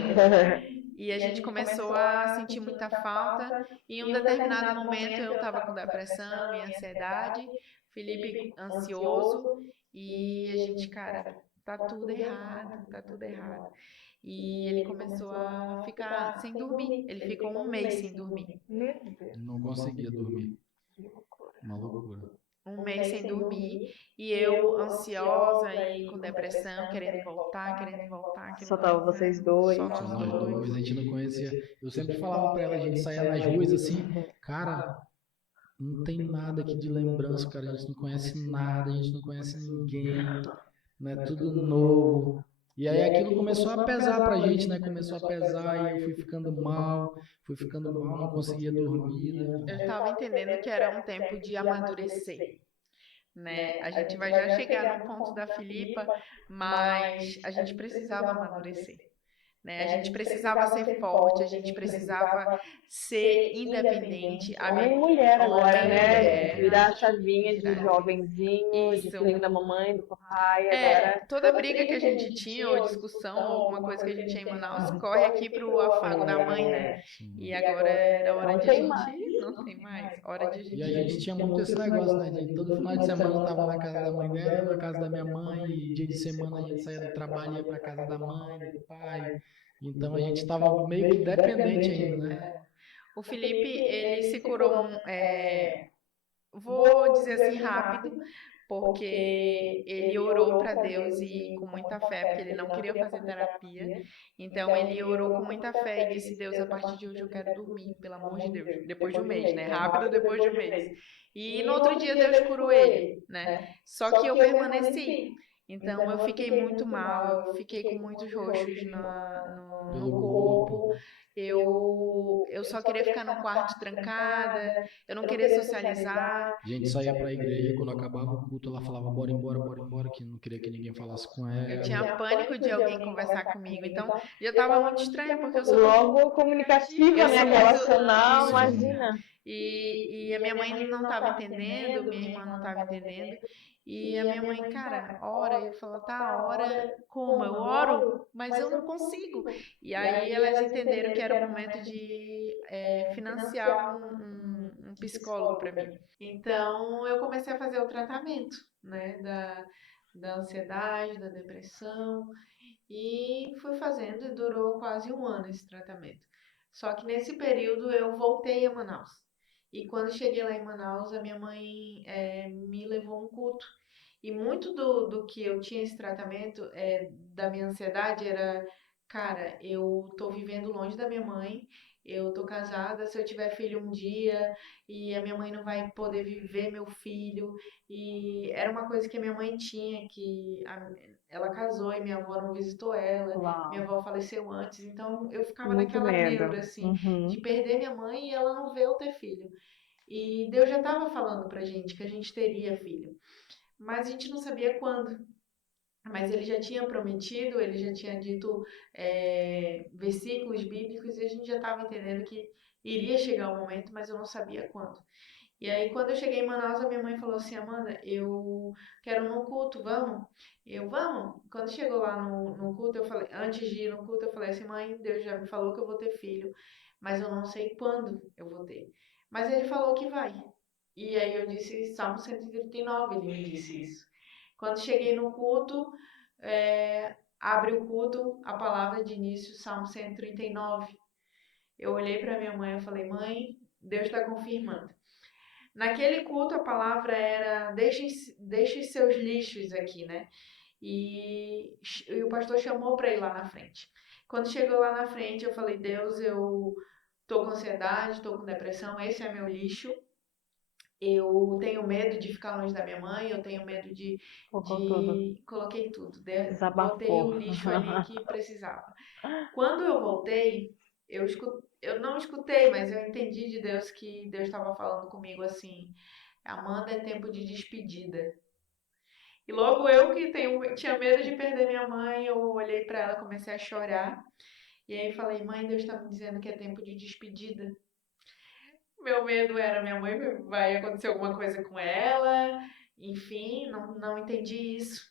E a gente começou a sentir muita falta. Em um determinado momento eu estava com depressão e ansiedade, Felipe ansioso, e a gente, cara, tá tudo errado, tá tudo errado. E ele começou a ficar sem dormir. Ele ficou um mês sem dormir. Meu Deus. Não conseguia dormir. Que loucura. Uma loucura. Um mês sem dormir. E eu ansiosa e com depressão, querendo voltar, querendo voltar, querendo Só tava voltar. vocês dois. Só Só nós nós dois. dois, a gente não conhecia. Eu sempre falava pra ela, a gente saía nas ruas assim, cara, não tem nada aqui de lembrança, cara, a gente não conhece nada, a gente não conhece ninguém, né? Tudo novo. E aí aquilo começou a pesar pra gente, né? Começou a pesar e eu fui ficando mal, não conseguia dormir, né? Eu estava entendendo que era um tempo de amadurecer, né? A gente vai já chegar no ponto da Filipa, mas a gente precisava amadurecer, né? A gente precisava ser forte, a gente precisava ser independente. Homem e mulher agora, Homem e né? mulher. Virar a chavinha de Virar. jovenzinho, de Isso. filhinho da mamãe, do papai, agora. Toda briga que a gente tinha, ou discussão, ou alguma coisa que a gente tinha em Manaus, corre aqui pro afago da mãe, né? Sim. E agora era hora Não de a tem gente. mais. Não tem mais. Hora de a gente. E a gente tinha muito esse negócio, né? De todo final de semana eu tava na casa da mãe dela, eu na casa da minha mãe, e dia de semana a gente saía do trabalho e ia pra casa da mãe, do pai. Então a gente tava meio que dependente ainda, né? O Felipe, ele se curou, vou dizer assim, rápido, porque ele orou para Deus e com muita fé, porque ele não queria fazer terapia. Então ele orou com muita fé e disse: Deus, a partir de hoje eu quero dormir, pelo amor de Deus. Depois de um mês, né? Rápido depois de um mês. E no outro dia Deus curou ele, né? Só que eu permaneci. Então eu fiquei muito mal, eu fiquei com muitos roxos no corpo. Eu só queria ficar no quarto trancada, eu não queria socializar. A gente saía pra igreja, quando acabava o culto, ela falava bora embora, que não queria que ninguém falasse com Eu ela. tinha pânico de alguém conversar comigo, então já estava muito estranho, porque eu sou Logo comunicativa, Eu né? sou muito- Relacional, Isso. imagina. E a minha mãe não estava entendendo, minha irmã não estava entendendo. E a minha mãe, cara, ora. Eu falo, tá, ora como? Eu oro, mas eu não consigo. E aí elas entenderam que era o momento de financiar um psicólogo para mim. Então eu comecei a fazer o tratamento, né, da ansiedade, da depressão. E fui fazendo e durou quase um ano esse tratamento. Só que nesse período eu voltei a Manaus. E quando cheguei lá em Manaus, a minha mãe me levou a um culto. E muito do que eu tinha esse tratamento da minha ansiedade era, cara, eu tô vivendo longe da minha mãe, eu tô casada, se eu tiver filho um dia, e a minha mãe não vai poder viver meu filho. E era uma coisa que a minha mãe tinha, ela casou e minha avó não visitou ela, Uau. minha avó faleceu antes, então eu ficava Muito naquela medo. neura, assim, Uhum. de perder minha mãe e ela não ver eu ter filho. E Deus já estava falando pra gente que a gente teria filho, mas a gente não sabia quando. Mas ele já tinha prometido, ele já tinha dito versículos bíblicos e a gente já estava entendendo que iria chegar o momento, mas eu não sabia quando. E aí, quando eu cheguei em Manaus, a minha mãe falou assim: Amanda, eu quero ir no culto, vamos? Vamos. Quando chegou lá no culto, eu falei, antes de ir no culto, eu falei assim: mãe, Deus já me falou que eu vou ter filho, mas eu não sei quando eu vou ter. Mas ele falou que vai. E aí eu disse Salmo 139, ele me disse isso. Quando cheguei no culto, abre o culto, a palavra de início, Salmo 139. Eu olhei para minha mãe e falei: mãe, Deus está confirmando. Naquele culto a palavra era deixe seus lixos aqui, né? E o pastor chamou para ir lá na frente. Quando chegou lá na frente, eu falei: Deus, eu tô com ansiedade, tô com depressão, esse é meu lixo. Eu tenho medo de ficar longe da minha mãe, eu tenho medo de coloquei tudo, Desabafou. botei o lixo ali que precisava. Quando eu voltei, eu não escutei, mas eu entendi de Deus que Deus estava falando comigo assim: Amanda, é tempo de despedida. E logo eu que tinha medo de perder minha mãe, eu olhei para ela, comecei a chorar. E aí falei: mãe, Deus está me dizendo que é tempo de despedida. Meu medo era: minha mãe vai acontecer alguma coisa com ela. enfim, não entendi isso.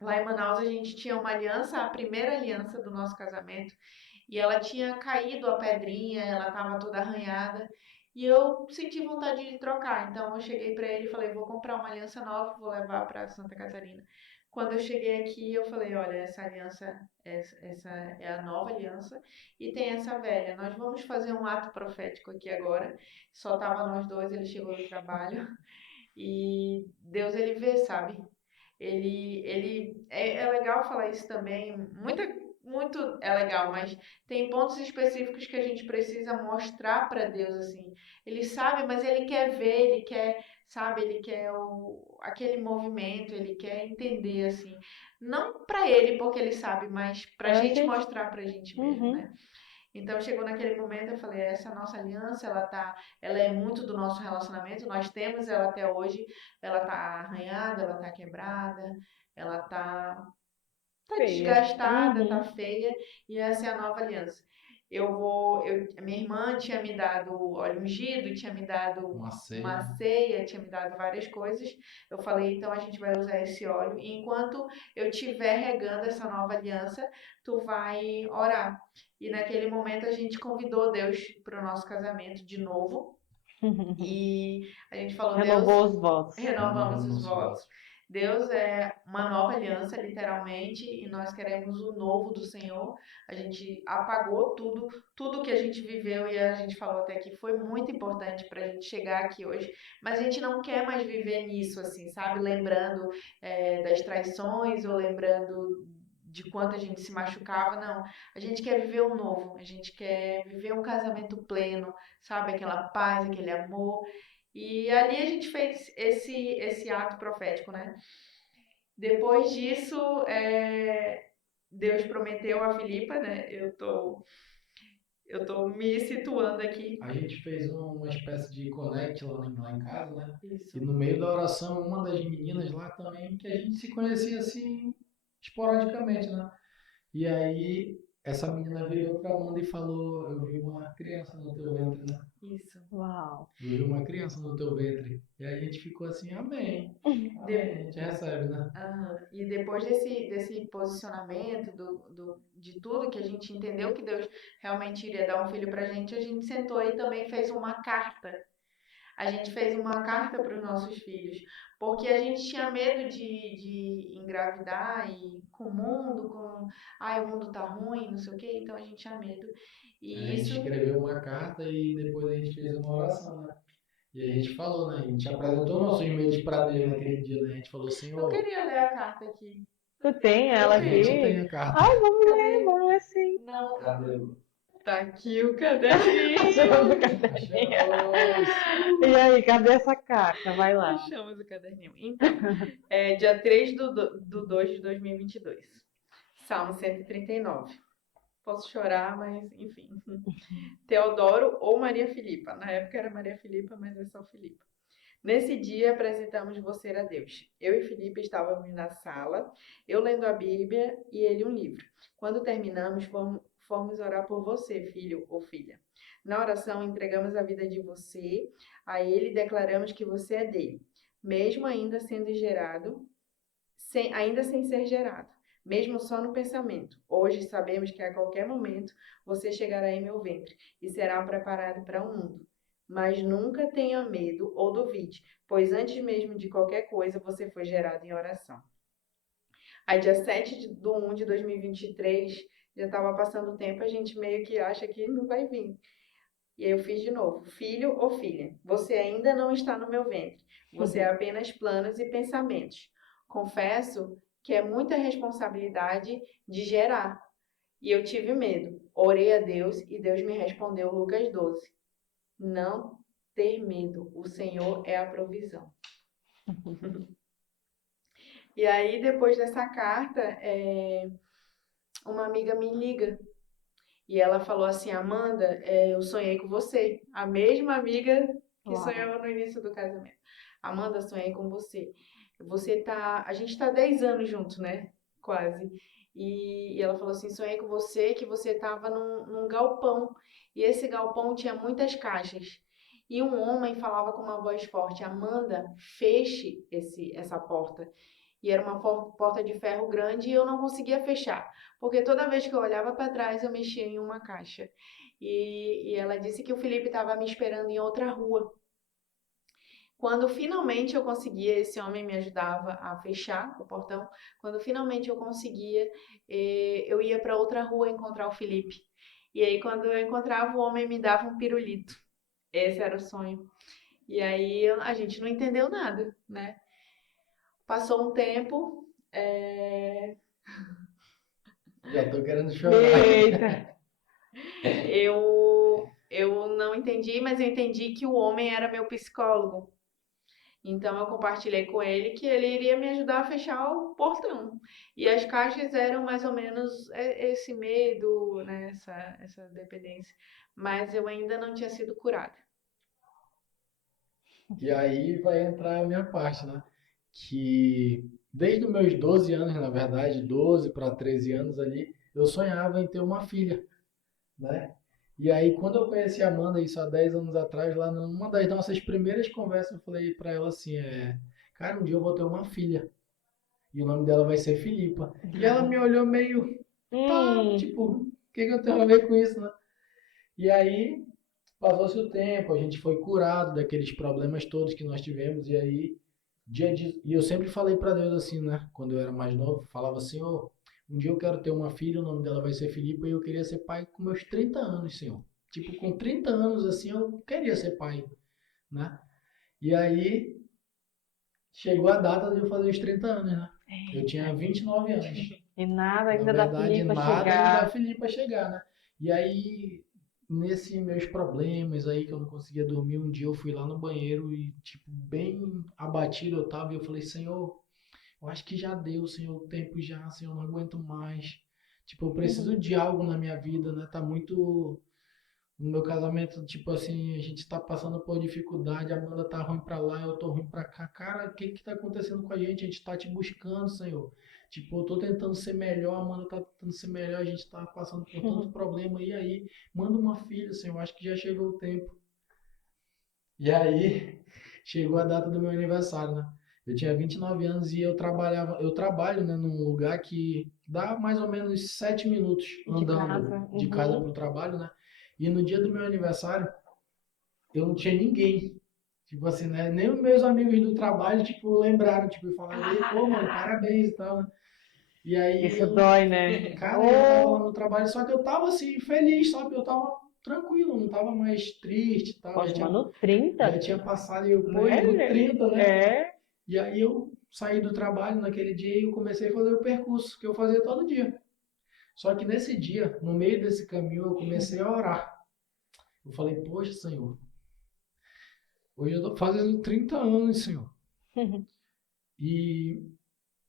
Lá em Manaus a gente tinha uma aliança, a primeira aliança do nosso casamento, e ela tinha caído a pedrinha, ela estava toda arranhada, e eu senti vontade de trocar. Então eu cheguei para ele e falei, vou comprar uma aliança nova, vou levar para Santa Catarina. Quando eu cheguei aqui, eu falei, olha, essa aliança, essa é a nova aliança, e tem essa velha. Nós vamos fazer um ato profético aqui agora. Só tava nós dois, ele chegou do trabalho, e Deus ele vê, sabe? Ele é legal falar isso também. Muito é legal, mas tem pontos específicos que a gente precisa mostrar para Deus assim. Ele sabe, mas ele quer ver, ele quer, sabe, ele quer aquele movimento, ele quer entender assim. Não para ele porque ele sabe, mas pra gente mostrar pra gente mesmo, né? Então chegou naquele momento, eu falei, essa nossa aliança, ela é muito do nosso relacionamento, nós temos ela até hoje, ela tá arranhada, ela tá quebrada, ela tá Feia. desgastada, tá feia, e essa é a nova aliança. Minha irmã tinha me dado óleo ungido, tinha me dado uma ceia, tinha me dado várias coisas. Eu falei, então a gente vai usar esse óleo, e enquanto eu estiver regando essa nova aliança, tu vai orar. E naquele momento a gente convidou Deus para o nosso casamento de novo. E a gente falou, Renovou os votos. Renovamos os votos. Deus é uma nova aliança, literalmente, e nós queremos o novo do Senhor. A gente apagou tudo que a gente viveu e a gente falou até que foi muito importante para a gente chegar aqui hoje, mas a gente não quer mais viver nisso, assim, sabe? Lembrando das traições ou lembrando de quanto a gente se machucava, não. A gente quer viver o novo, a gente quer viver um casamento pleno, sabe? Aquela paz, aquele amor. E ali a gente fez esse ato profético, né? Depois disso, Deus prometeu a Filipa, né? Eu tô me situando aqui. A gente fez uma espécie de connect lá em casa, né? Isso. E no meio da oração, uma das meninas lá também, que a gente se conhecia assim, esporadicamente, né? E aí, essa menina virou pra Amanda e falou, eu vi uma criança no teu ventre, né? Isso. Uau. Eu vi uma criança no teu ventre. E aí a gente ficou assim, amém. Amém. A gente recebe, né? E depois desse posicionamento, de tudo que a gente entendeu que Deus realmente iria dar um filho pra gente, a gente sentou e também fez uma carta. A gente fez uma carta para os nossos filhos, porque a gente tinha medo de engravidar e com o mundo, o mundo tá ruim, não sei o quê, então a gente tinha medo. E A gente escreveu uma carta e depois a gente fez uma oração, né? E a gente falou, né? A gente apresentou nossos medos para Deus naquele dia, né? A gente falou, Senhor. Eu queria ler a carta aqui. Tu tem ela aqui? A gente tem a carta. Ai, vamos ler sim. Não. Cadê? Tá aqui o caderninho. Achamos o caderninho. E aí, cadê essa carta? Vai lá. Achamos o caderninho. Então, é dia 3 do 2 de 2022. Salmo 139. Posso chorar, mas enfim. Teodoro ou Maria Filipa. Na época era Maria Filipa, mas é só Filipa. Nesse dia apresentamos você a Deus. Eu e Filipe estávamos na sala, eu lendo a Bíblia e ele um livro. Quando terminamos, fomos orar por você, filho ou filha. Na oração, entregamos a vida de você a ele e declaramos que você é dele, mesmo ainda sendo gerado, ainda sem ser gerado, mesmo só no pensamento. Hoje sabemos que a qualquer momento você chegará em meu ventre e será preparado para o mundo. Mas nunca tenha medo ou duvide, pois antes mesmo de qualquer coisa você foi gerado em oração. Aí, dia 7 de 1 de 2023, já estava passando o tempo, a gente meio que acha que não vai vir. E aí eu fiz de novo, filho ou filha, você ainda não está no meu ventre, você é apenas planos e pensamentos. Confesso que é muita responsabilidade de gerar. E eu tive medo, orei a Deus e Deus me respondeu, Lucas 12. Não ter medo, o Senhor é a provisão. E aí, depois dessa carta, uma amiga me liga e ela falou assim, Amanda, eu sonhei com você. A mesma amiga que sonhou no início do casamento. Amanda, sonhei com você. A gente tá 10 anos juntos, né? Quase. E ela falou assim, sonhei com você, que você tava num galpão. E esse galpão tinha muitas caixas. e um homem falava com uma voz forte: Amanda, feche essa porta. E era uma porta de ferro grande e eu não conseguia fechar, porque toda vez que eu olhava para trás eu mexia em uma caixa. E ela disse que o Felipe estava me esperando em outra rua. Quando finalmente eu conseguia, esse homem me ajudava a fechar o portão. Quando finalmente eu conseguia, eu ia para outra rua encontrar o Felipe. E aí, quando eu encontrava, o homem me dava um pirulito. Esse era o sonho. E aí, a gente não entendeu nada, né? Passou um tempo, Já tô querendo chorar. Eita! eu não entendi, mas eu entendi que o homem era meu psicólogo. Então eu compartilhei com ele que ele iria me ajudar a fechar o portão. E as caixas eram mais ou menos esse medo, né, essa dependência. Mas eu ainda não tinha sido curada. E aí vai entrar a minha parte, né? Que desde os meus 12 anos, na verdade, 12 para 13 anos ali, eu sonhava em ter uma filha, né? E aí, quando eu conheci a Amanda, isso há 10 anos atrás, lá numa das nossas primeiras conversas, eu falei pra ela assim, cara, um dia eu vou ter uma filha. E o nome dela vai ser Filipa. E ela me olhou meio, tá, tipo, o que eu tenho a ver com isso, né? E aí, passou-se o tempo, a gente foi curado daqueles problemas todos que nós tivemos, e aí, e eu sempre falei pra Deus assim, né? Quando eu era mais novo, falava assim, um dia eu quero ter uma filha, o nome dela vai ser Filipa, e eu queria ser pai com meus 30 anos, Senhor. Tipo, com 30 anos, assim, eu queria ser pai, né? E aí, chegou a data de eu fazer os 30 anos, né? Eu tinha 29 anos. E nada Na ainda da verdade, Filipa nada ainda da chegar. Filipa chegar, né? E aí, nesses meus problemas aí que eu não conseguia dormir, um dia eu fui lá no banheiro e, tipo, bem abatido eu tava e eu falei, Senhor, eu acho que já deu, Senhor, o tempo já, Senhor, eu não aguento mais. Tipo, eu preciso de algo na minha vida, né? Tá muito. No meu casamento, tipo assim, a gente tá passando por dificuldade, a Amanda tá ruim pra lá, eu tô ruim pra cá. Cara, o que que tá acontecendo com a gente? A gente tá te buscando, Senhor. Tipo, eu tô tentando ser melhor, a Amanda tá tentando ser melhor, a gente tá passando por tanto problema. E aí, manda uma filha, Senhor, acho que já chegou o tempo. E aí, chegou a data do meu aniversário, né? Eu tinha 29 anos e eu trabalho, né, num lugar que dá mais ou menos 7 minutos De andando casa. de casa pro trabalho, né? E no dia do meu aniversário, eu não tinha ninguém. Tipo assim, né? Nem os meus amigos do trabalho, tipo, lembraram, tipo, e falaram, "Ei, pô, mano, parabéns e tal, né?" E aí Isso dói, né? cara, eu tava lá no trabalho, só que eu tava assim, feliz, sabe? Eu tava tranquilo, não tava mais triste e tal. Poxa, mas no Já 30, tinha passado e eu, pô, né? no 30, né? É. E aí eu saí do trabalho naquele dia e eu comecei a fazer o percurso que eu fazia todo dia. Só que nesse dia, no meio desse caminho, eu comecei a orar. Eu falei, poxa, Senhor, hoje eu tô fazendo 30 anos, Senhor. E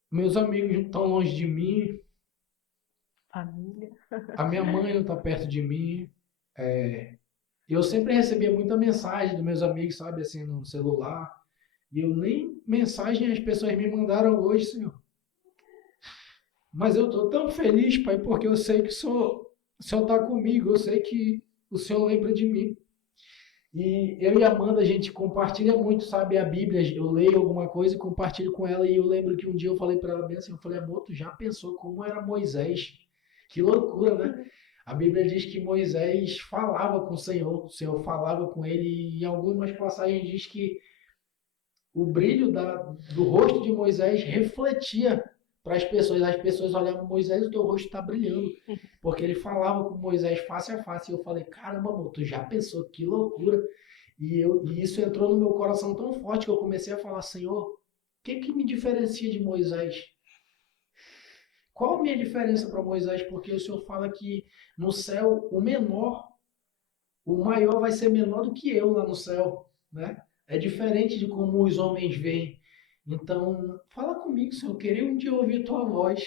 meus amigos estão longe de mim, Família. a minha mãe não está perto de mim. Eu sempre recebia muita mensagem dos meus amigos, sabe, assim, no celular. E eu nem mensagem as pessoas me mandaram hoje, Senhor. Mas eu estou tão feliz, Pai, porque eu sei que o Senhor está comigo, eu sei que o Senhor lembra de mim. E eu e a Amanda, a gente compartilha muito, sabe, a Bíblia. Eu leio alguma coisa e compartilho com ela. E eu lembro que um dia eu falei para ela bem assim, eu falei, amor, tu já pensou como era Moisés? Que loucura, né? A Bíblia diz que Moisés falava com o Senhor falava com ele. E em algumas passagens diz que o brilho do rosto de Moisés refletia para as pessoas olhavam Moisés e o teu rosto está brilhando, porque ele falava com Moisés face a face, e eu falei, caramba, amor, tu já pensou, que loucura, e isso entrou no meu coração tão forte que eu comecei a falar, Senhor, o que que me diferencia de Moisés? Qual a minha diferença para Moisés? Porque o Senhor fala que no céu o maior vai ser menor do que eu lá no céu, né? É diferente de como os homens veem. Então, fala comigo, Senhor. Eu queria um dia ouvir tua voz.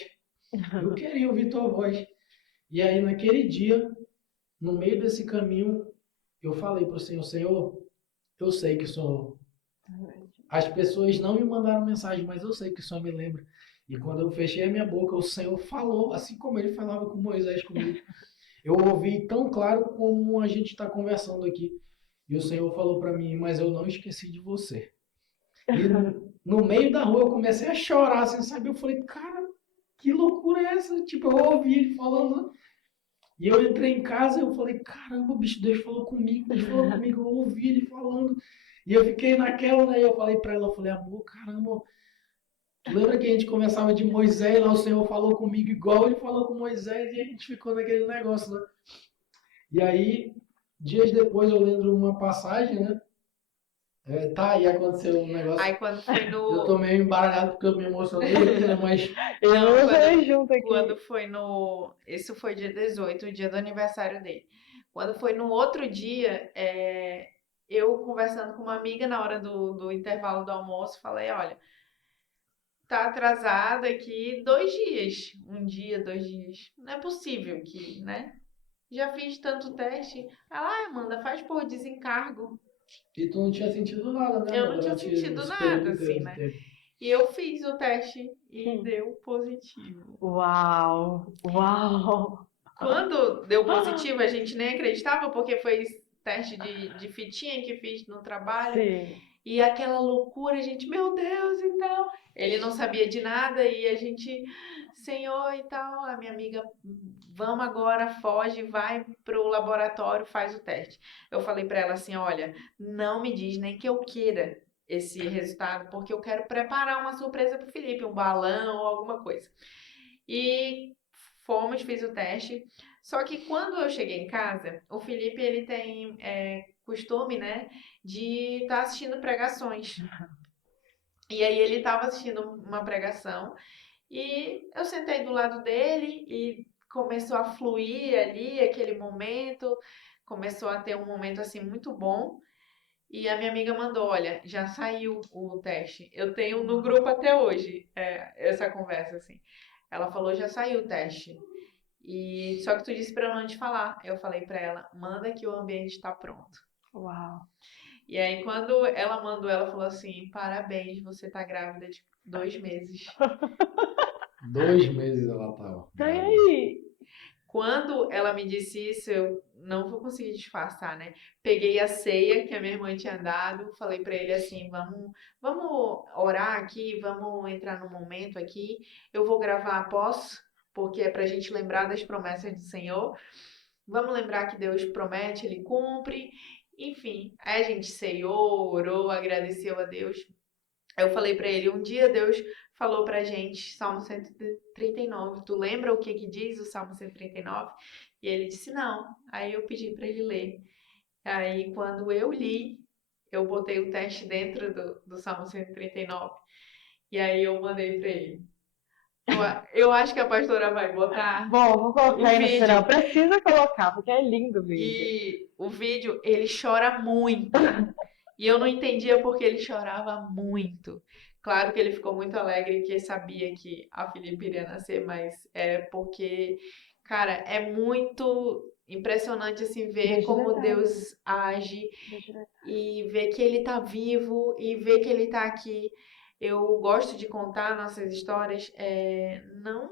Eu queria ouvir tua voz. E aí, naquele dia, no meio desse caminho, eu falei para o Senhor, Senhor, eu sei que o Senhor... As pessoas não me mandaram mensagem, mas eu sei que o Senhor me lembra. E quando eu fechei a minha boca, o Senhor falou, assim como ele falava com Moisés comigo. Eu ouvi tão claro como a gente está conversando aqui. E o Senhor falou para mim, mas eu não esqueci de você. E no meio da rua eu comecei a chorar, assim, sabe? Eu falei, cara, que loucura é essa? Tipo, eu ouvi ele falando. E eu entrei em casa e eu falei, caramba, bicho, Deus falou comigo, eu ouvi ele falando. E eu fiquei naquela, né? Eu falei pra ela, eu falei, amor, caramba, tu lembra que a gente conversava de Moisés, lá o Senhor falou comigo igual ele falou com Moisés e a gente ficou naquele negócio, né? E aí, dias depois eu lembro uma passagem, né? Tá, aí aconteceu um negócio. Aí quando foi Eu tô no. meio embaralhado porque eu me emocionei aqui, né? Mas Eu Não, não quando, sei junto aqui. quando foi no. Isso foi dia 18, o dia do aniversário dele. Quando foi no outro dia, eu conversando com uma amiga na hora do intervalo do almoço, falei, olha, tá atrasado aqui 2 dias. Um dia, 2 dias. Não é possível que, né? Já fiz tanto teste. Ela, Amanda, faz por desencargo. e tu não tinha sentido nada, né, Eu amor? não tinha Durante sentido esse nada, período assim, inteiro de né? tempo. E eu fiz o teste e deu positivo. Uau! Uau! Quando deu positivo, a gente nem acreditava, porque foi teste de fitinha que fiz no trabalho. Sim. E aquela loucura, a gente, meu Deus, e tal. Ele não sabia de nada e a gente, Senhor, e tal. A minha amiga, vamos agora, foge, vai pro laboratório, faz o teste. Eu falei pra ela assim, olha, não me diz nem que eu queira esse resultado, porque eu quero preparar uma surpresa pro Felipe, um balão ou alguma coisa. E fomos, fiz o teste. Só que quando eu cheguei em casa, o Felipe ele tem costume, né, de estar assistindo pregações. E aí ele estava assistindo uma pregação e eu sentei do lado dele e começou a fluir ali aquele momento, começou a ter um momento assim muito bom. E a minha amiga mandou, olha, já saiu o teste. Eu tenho no grupo até hoje essa conversa assim. Ela falou, já saiu o teste. E só que tu disse pra eu não te falar. Eu falei pra ela, manda que o ambiente está pronto. Uau! E aí quando ela mandou, ela falou assim, parabéns, você tá grávida de 2 meses. 2 meses ela tava. E aí? Quando ela me disse isso, eu não vou conseguir disfarçar, né? Peguei a ceia que a minha irmã tinha dado, falei pra ele assim, vamos orar aqui, vamos entrar no momento aqui. Eu vou gravar após, porque é pra gente lembrar das promessas do Senhor. Vamos lembrar que Deus promete, Ele cumpre. Enfim, aí a gente ceiou, orou, agradeceu a Deus. Eu falei pra ele, um dia Deus falou pra gente, Salmo 139, tu lembra o que que diz o Salmo 139? E ele disse não. Aí eu pedi pra ele ler. Aí quando eu li, eu botei o teste dentro do Salmo 139. E aí eu mandei pra ele. Eu acho que a pastora vai botar Bom, vou o colocar aí no final. vídeo. Precisa colocar, porque é lindo o vídeo. E o vídeo, ele chora muito. E eu não entendia porque ele chorava muito. Claro que ele ficou muito alegre que sabia que a Felipe iria nascer, mas é porque, cara, é muito impressionante assim ver Vejo como detalhes. Deus age Vejo detalhes. e ver que ele tá vivo e ver que ele tá aqui. Eu gosto de contar nossas histórias, não.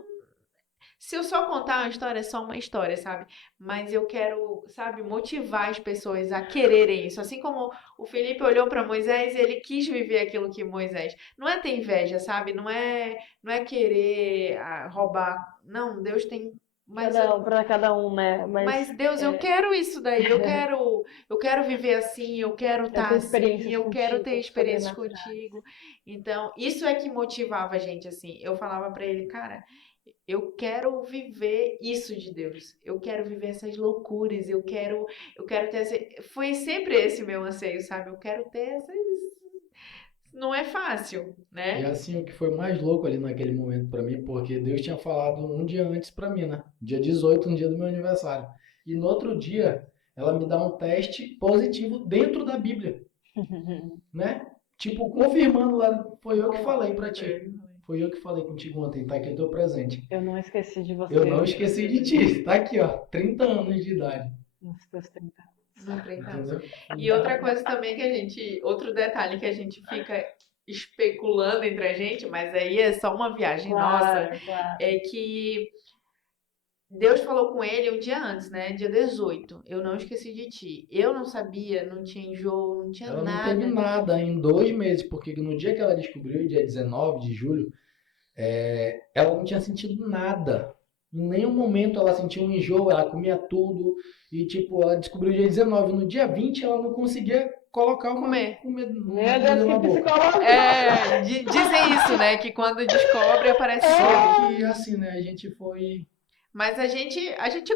Se eu só contar uma história, é só uma história, sabe? Mas eu quero, sabe, motivar as pessoas a quererem isso. Assim como o Felipe olhou para Moisés e ele quis viver aquilo que Moisés. Não é ter inveja, sabe? Não é querer roubar. Não, Deus tem. Mas, Para cada um, né? mas Deus, eu quero isso daí. Eu quero viver assim. Eu quero eu estar tenho assim. experiências Eu quero ter contigo, experiências sobrenaturais. contigo. Então, isso é que motivava a gente assim. Eu falava para ele, cara. Eu quero viver isso de Deus. Eu quero viver essas loucuras. Eu quero ter foi sempre esse meu anseio, sabe? Eu quero ter essas. Não é fácil, E né? assim, o que foi mais louco ali naquele momento pra mim, porque Deus tinha falado um dia antes pra mim, né? Dia 18, no dia do meu aniversário. E no outro dia, ela me dá um teste positivo dentro da Bíblia, né? Tipo, confirmando lá, foi eu que falei pra ti. Foi eu que falei contigo ontem, tá aqui o teu presente. Eu não esqueci de você. Eu não esqueci de ti, tá aqui, ó, 30 anos de idade. Nos teus 30 anos. Não tem tanto. Entendeu? E outra coisa também outro detalhe que a gente fica especulando entre a gente, mas aí é só uma viagem nossa, Claro, claro. é que Deus falou com ele um dia antes, né? Dia 18. Eu não esqueci de ti. Eu não sabia, não tinha enjoo, não tinha Ela não teve nada. nada em 2 meses, porque no dia que ela descobriu, dia 19 de julho, ela não tinha sentido nada. Em nenhum momento ela sentiu um enjoo, ela comia tudo. E tipo, ela descobriu dia 19. No dia 20 ela não conseguia colocar uma Comer. comida, uma Meu comida Deus, na que boca. psicológico! Dizem isso, né? Que quando descobre aparece Só filme. que assim, né, a gente foi. Mas a gente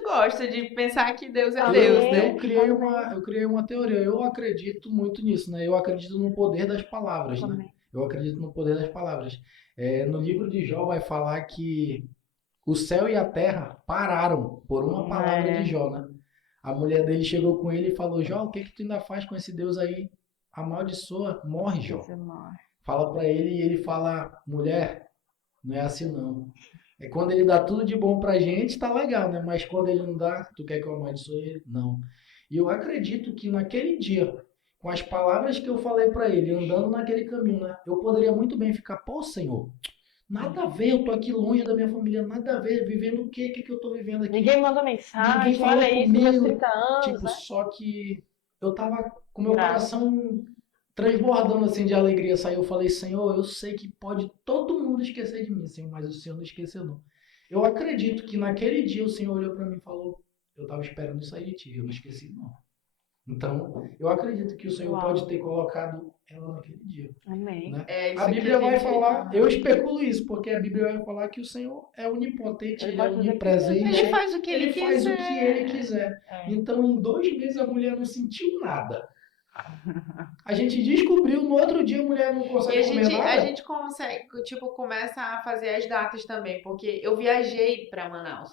gosta de pensar que Deus é E eu, Deus, Amém. eu né? criei uma, eu criei uma teoria. Eu acredito muito nisso, né? Eu acredito no poder das palavras, né? Também. Eu acredito no poder das palavras. No livro de Jó vai falar que o céu e a terra pararam por uma palavra de É. Jó, né? A mulher dele chegou com ele e falou: Jó, o que que tu ainda faz com esse Deus aí? Amaldiçoa, morre, Jó. Deus é amor. Fala pra ele e ele fala: mulher, não é assim não. É quando ele dá tudo de bom pra gente, tá legal, né? Mas quando ele não dá, tu quer que eu amaldiçoe ele? Não. E eu acredito que naquele dia, com as palavras que eu falei pra ele, andando naquele caminho, né? Eu poderia muito bem ficar, pô, Senhor, nada a ver, eu tô aqui longe da minha família, nada a ver, vivendo o quê? O que que eu tô vivendo aqui? Ninguém mandou Ninguém mensagem, falou olha isso, meus comigo. 30 anos, Tipo, né? só que eu tava com meu Grato. coração transbordando assim de alegria. Saiu, eu falei, Senhor, eu sei que pode todo mundo esquecer de mim, Senhor, mas o Senhor não esqueceu, não. Eu acredito que naquele dia o Senhor olhou pra mim e falou, eu tava esperando isso aí de ti, eu não esqueci, não. Então, eu acredito que o Senhor Uau. pode ter colocado ela naquele dia, Amém. né? É isso A que Bíblia a vai gente. falar, eu especulo isso, porque a Bíblia vai falar que o Senhor é onipotente, Ele ele é pode fazer o que onipresente, Ele quiser. faz o que ele ele faz o que ele quiser. quiser. É. Então, em 2 meses a mulher não sentiu nada. A gente descobriu, no outro dia a mulher não E consegue comer a nada. gente consegue, tipo, começa a fazer as datas também, porque eu viajei para Manaus.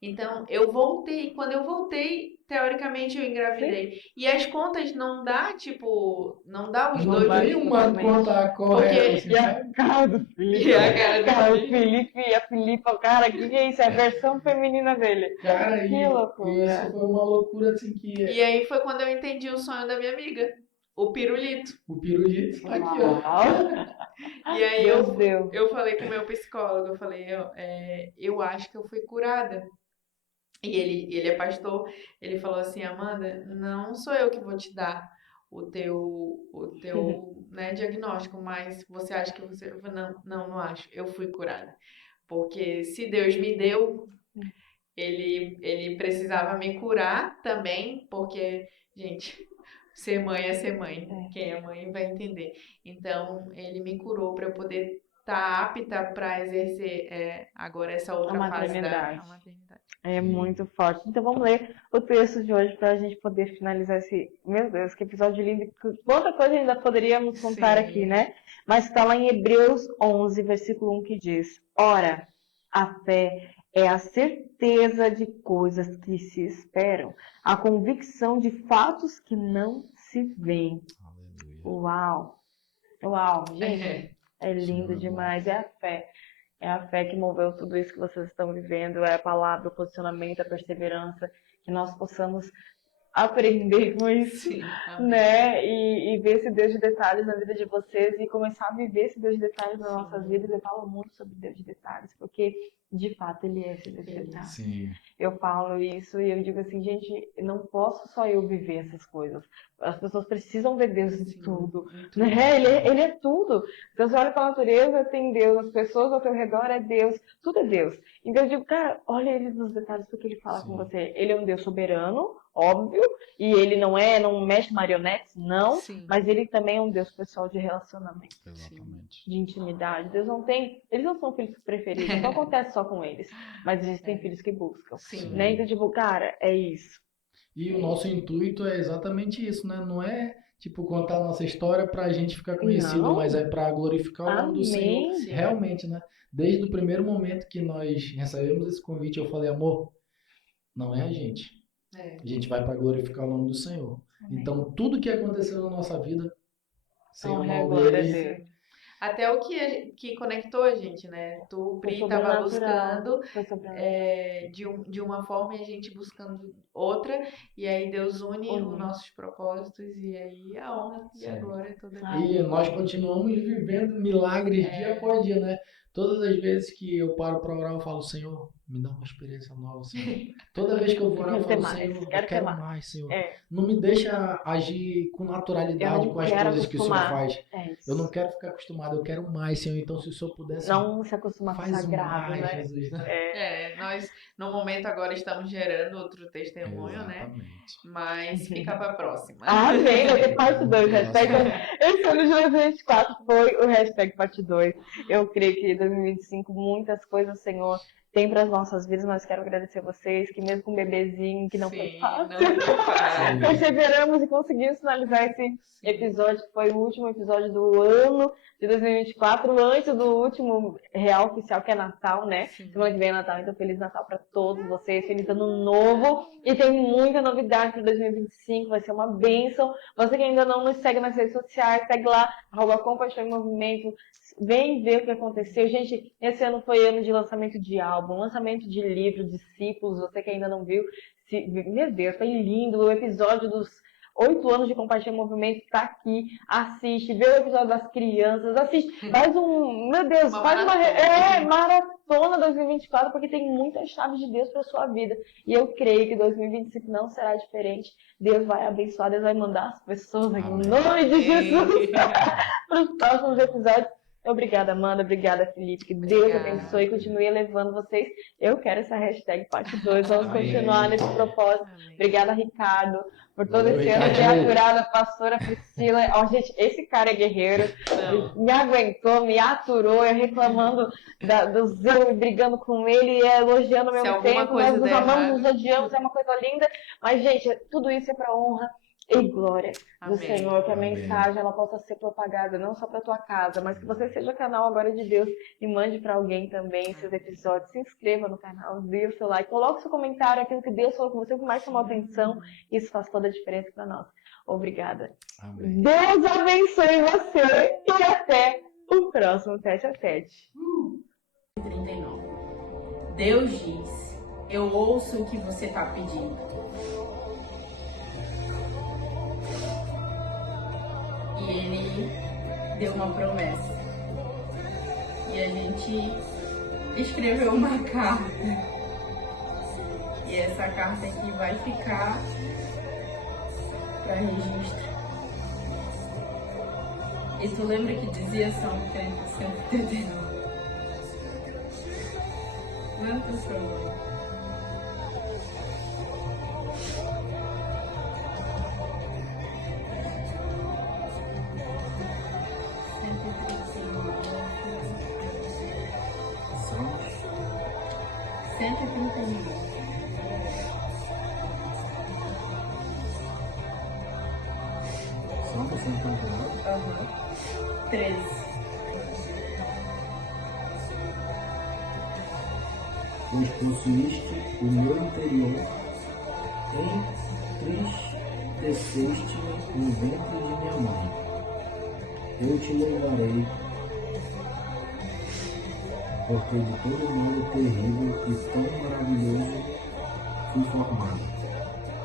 Então, eu voltei. Quando eu voltei, teoricamente eu engravidei. E as contas não dá, tipo, não dá os Não dois tem juntos. uma conta correta, Porque. assim, E a sabe? cara do Felipe, E a cara do cara, o Felipe. Felipe e a Filipa, cara, que é isso? É a versão feminina dele. Cara, Que e isso loucura. foi uma loucura, assim, que E aí foi quando eu entendi o sonho da minha amiga, o pirulito. o pirulito tá aqui, ó. Uau. E aí Meu Deus. eu falei com o meu psicólogo, eu falei, eu acho que eu fui curada. E ele é pastor, ele falou assim, Amanda, não sou eu que vou te dar o teu, né, diagnóstico, mas você acha que você... Eu falei, não acho, eu fui curada. Porque se Deus me deu, ele precisava me curar também, porque, gente, ser mãe é ser mãe. É. Quem é mãe vai entender. Então, ele me curou para eu poder estar apta para exercer agora essa A outra fase da maternidade. a maternidade. É muito forte. Então vamos ler o texto de hoje para a gente poder finalizar esse. Meu Deus, que episódio lindo. Quanta coisa ainda poderíamos contar Sim. aqui, né? Mas está lá em Hebreus 11, versículo 1, que diz: Ora, a fé é a certeza de coisas que se esperam, a convicção de fatos que não se veem. Aleluia. Uau! Uau, gente, é lindo demais. É a fé. É a fé que moveu tudo isso que vocês estão vivendo. É a palavra, o posicionamento, a perseverança. Que nós possamos aprender com isso, Sim, amém. né? E ver esse Deus de detalhes na vida de vocês e começar a viver esse Deus de detalhes nas Sim. nossas vidas. Eu falo muito sobre Deus de detalhes, porque de fato Ele é esse Deus de Ele é. detalhes. Sim. Eu falo isso e eu digo assim, gente, não posso só eu viver essas coisas. As pessoas precisam ver Deus em Sim, tudo, muito né? Ele é tudo. Então, você olha para a natureza, tem Deus. As pessoas ao seu redor é Deus. Tudo é Deus. Então, eu digo, cara, olha ele nos detalhes porque ele fala com Sim. você. Ele é um Deus soberano, óbvio, e ele não mexe marionetes, não. Sim. Mas ele também é um Deus pessoal de relacionamento, Exatamente. de intimidade. Deus não tem, eles não são filhos preferidos, não acontece só com eles, mas existem filhos que buscam, Sim. né? Então, tipo, cara, é isso. E o nosso intuito é exatamente isso, né? Não é, tipo, contar a nossa história pra gente ficar conhecido, Não. mas é pra glorificar o nome do Senhor. Amém. Sim. Realmente, né? Desde o primeiro momento que nós recebemos esse convite, eu falei, amor, não é a gente. É. A gente vai pra glorificar o nome do Senhor. Amém. Então, tudo que aconteceu na nossa vida, sem o Honra e nome glória a dele, Deus. Até o que conectou a gente, né? Tu, Foi Pri, tava buscando sobrenatural. Foi sobrenatural. de uma forma e a gente buscando outra, e aí Deus une Une. os nossos propósitos, e aí a honra e a Sim. glória toda. Ah, E nós continuamos vivendo milagres dia após dia, né? Todas as vezes que eu paro pra orar, eu falo, Senhor, me dá uma experiência nova, Senhor. Toda vez que eu vou orar, eu falo, Senhor, eu quero mais, Senhor. Não me deixa agir com naturalidade com as coisas que o Senhor faz. Eu não quero ficar acostumado, eu quero mais, Senhor. Então, se o Senhor pudesse, não se acostumar com o faz sagrado, mais, né? Jesus, né? Nós, no momento, agora estamos gerando outro testemunho, né? Mas fica pra próxima. Amém, vai ter parte 2. Esse ano de 2024 foi o hashtag parte 2. Eu creio que em 2025 muitas coisas, Senhor, tem para as nossas vidas, mas quero agradecer a vocês, que mesmo com um bebezinho, que não foi fácil, perseveramos e conseguimos finalizar esse episódio, que foi o último episódio do ano de 2024, antes do último real oficial, que é Natal, né? Semana que vem é Natal, então Feliz Natal para todos vocês, Feliz Ano Novo, e tem muita novidade para 2025, vai ser uma bênção. Você que ainda não nos segue nas redes sociais, segue lá, @Compaixão em Movimento, vem ver o que aconteceu. Gente, esse ano foi ano de lançamento de álbum, lançamento de livro, discípulos, você que ainda não viu, meu Deus, tá lindo, o episódio dos 8 anos de Compaixão em Movimento tá aqui, assiste, vê o episódio das crianças, assiste, faz meu Deus, faz uma maratona 2024, porque tem muitas chaves de Deus para sua vida, e eu creio que 2025 não será diferente. Deus vai abençoar, Deus vai mandar as pessoas aqui, no nome de Jesus, para os próximos episódios. Obrigada, Amanda. Obrigada, Felipe. Que Deus abençoe e continue elevando vocês. Eu quero essa hashtag parte 2. Vamos continuar nesse propósito. Obrigada, Ricardo, por todo esse ano de aturada. Pastora Priscila. Gente, esse cara é guerreiro. Me aguentou, me aturou. Eu reclamando do Zé, brigando com ele, elogiando ao mesmo tempo. Nós nos amamos, nos odiamos. É uma coisa linda. Mas, gente, tudo isso é para honra e glória do Senhor, que a mensagem ela possa ser propagada não só para tua casa, mas que você seja canal agora de Deus e mande para alguém também esses episódios. Se inscreva no canal, dê o seu like, coloque o seu comentário, aquilo que Deus falou com você, o que mais chamou atenção. Isso faz toda a diferença para nós. Obrigada. Amém. Deus abençoe você e até o próximo Tete a Tete. 39. Deus diz: eu ouço o que você está pedindo. E ele deu uma promessa. E a gente escreveu uma carta. E essa carta aqui vai ficar para registro. E tu lembra que dizia Salmo 139? Não tem problema. Salmo 139. 13. Pois possuíste o meu interior, entristeceste-me no ventre de minha mãe. Eu te louvarei, porque de todo modo terrível e tão maravilhoso fui formado.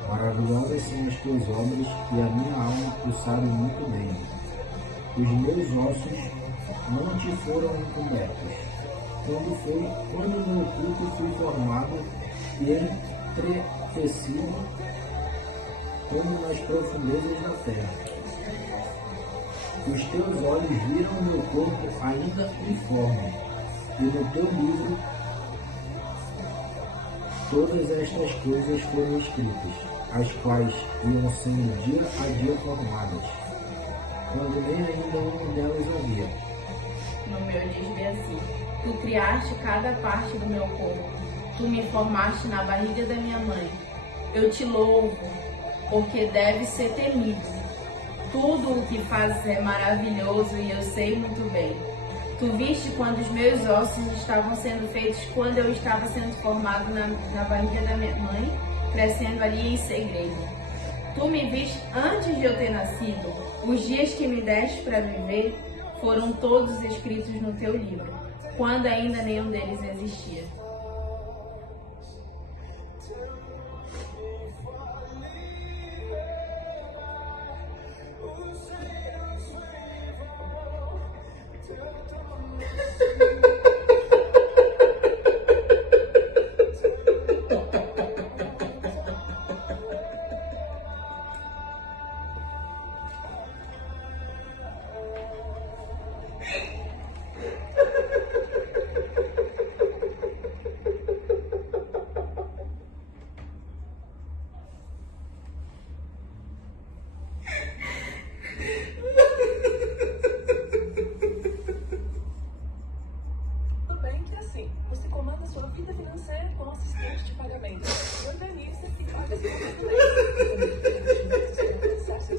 Maravilhosas são as tuas obras, e a minha alma o sabe muito bem. Os meus ossos não te foram encobertos. Quando no oculto fui formado e entretecido como nas profundezas da terra. Os teus olhos viram o meu corpo ainda informe, e no teu livro todas estas coisas foram escritas, as quais iam sendo dia a dia formadas, quando nem ainda uma delas havia. No meu diz assim: tu criaste cada parte do meu corpo, tu me formaste na barriga da minha mãe. Eu te louvo, porque deve ser temido. Tudo o que fazes é maravilhoso e eu sei muito bem. Tu viste quando os meus ossos estavam sendo feitos, quando eu estava sendo formado na barriga da minha mãe, crescendo ali em segredo. Tu me viste antes de eu ter nascido. Os dias que me deste para viver foram todos escritos no teu livro, quando ainda nenhum deles existia. comanda sua vida financeira com assistente de pagamento. Organiza e paga suas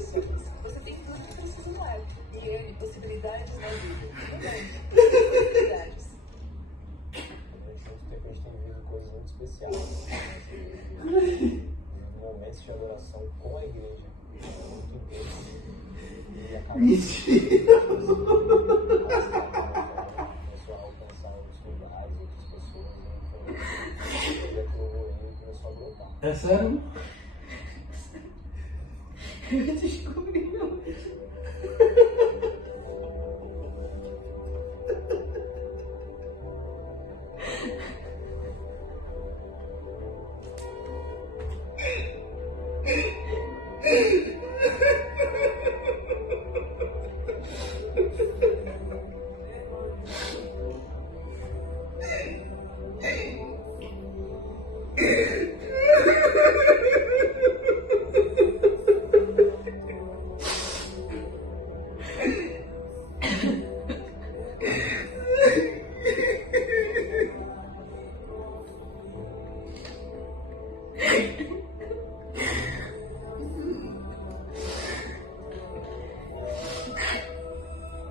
contas. Você tem tudo que precisa no app. E possibilidades na vida. Possibilidades. A gente tem vivido coisas muito especiais. Momentos de adoração com a igreja. Muito intenso. E acaba. Mentira! Começou a alcançar outros lugares, outras pessoas. E o projeto começou a brotar. É sério? Eu descobri hoje.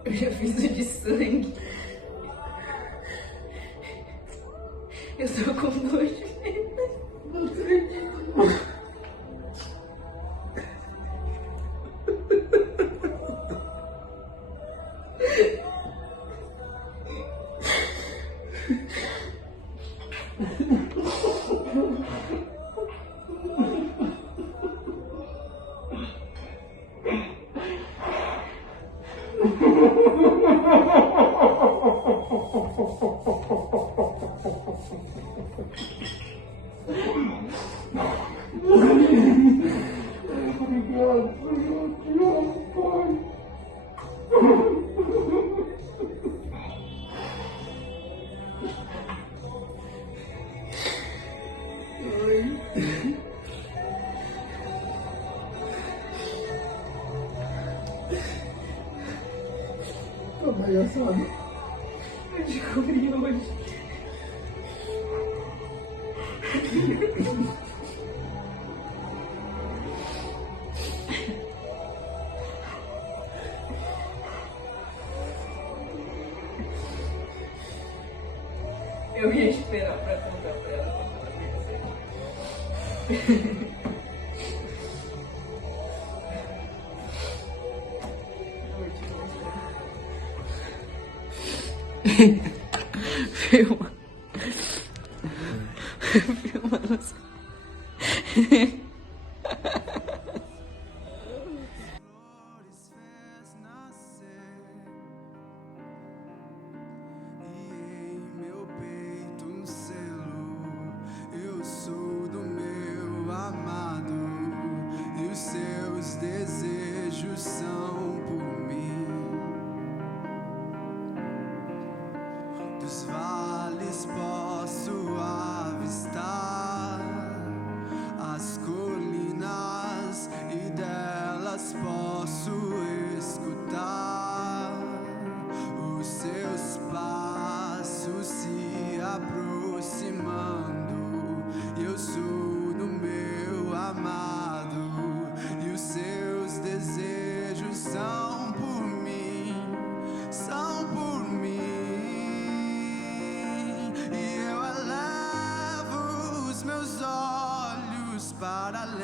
Eu já fiz o de sangue. Eu tô com dor de medo. Não acredito. Tô bagaçado. Eu descobri hoje. Eu ia esperar pra contar pra ela quando ela viesse. Filma. Filma, não sei. Desejos são por mim. Dos vales posso avistar as colinas e delas posso escutar os seus passos se aproximando. Eu sou do meu amado. Os seus desejos são por mim, são por mim. E eu elevo os meus olhos para além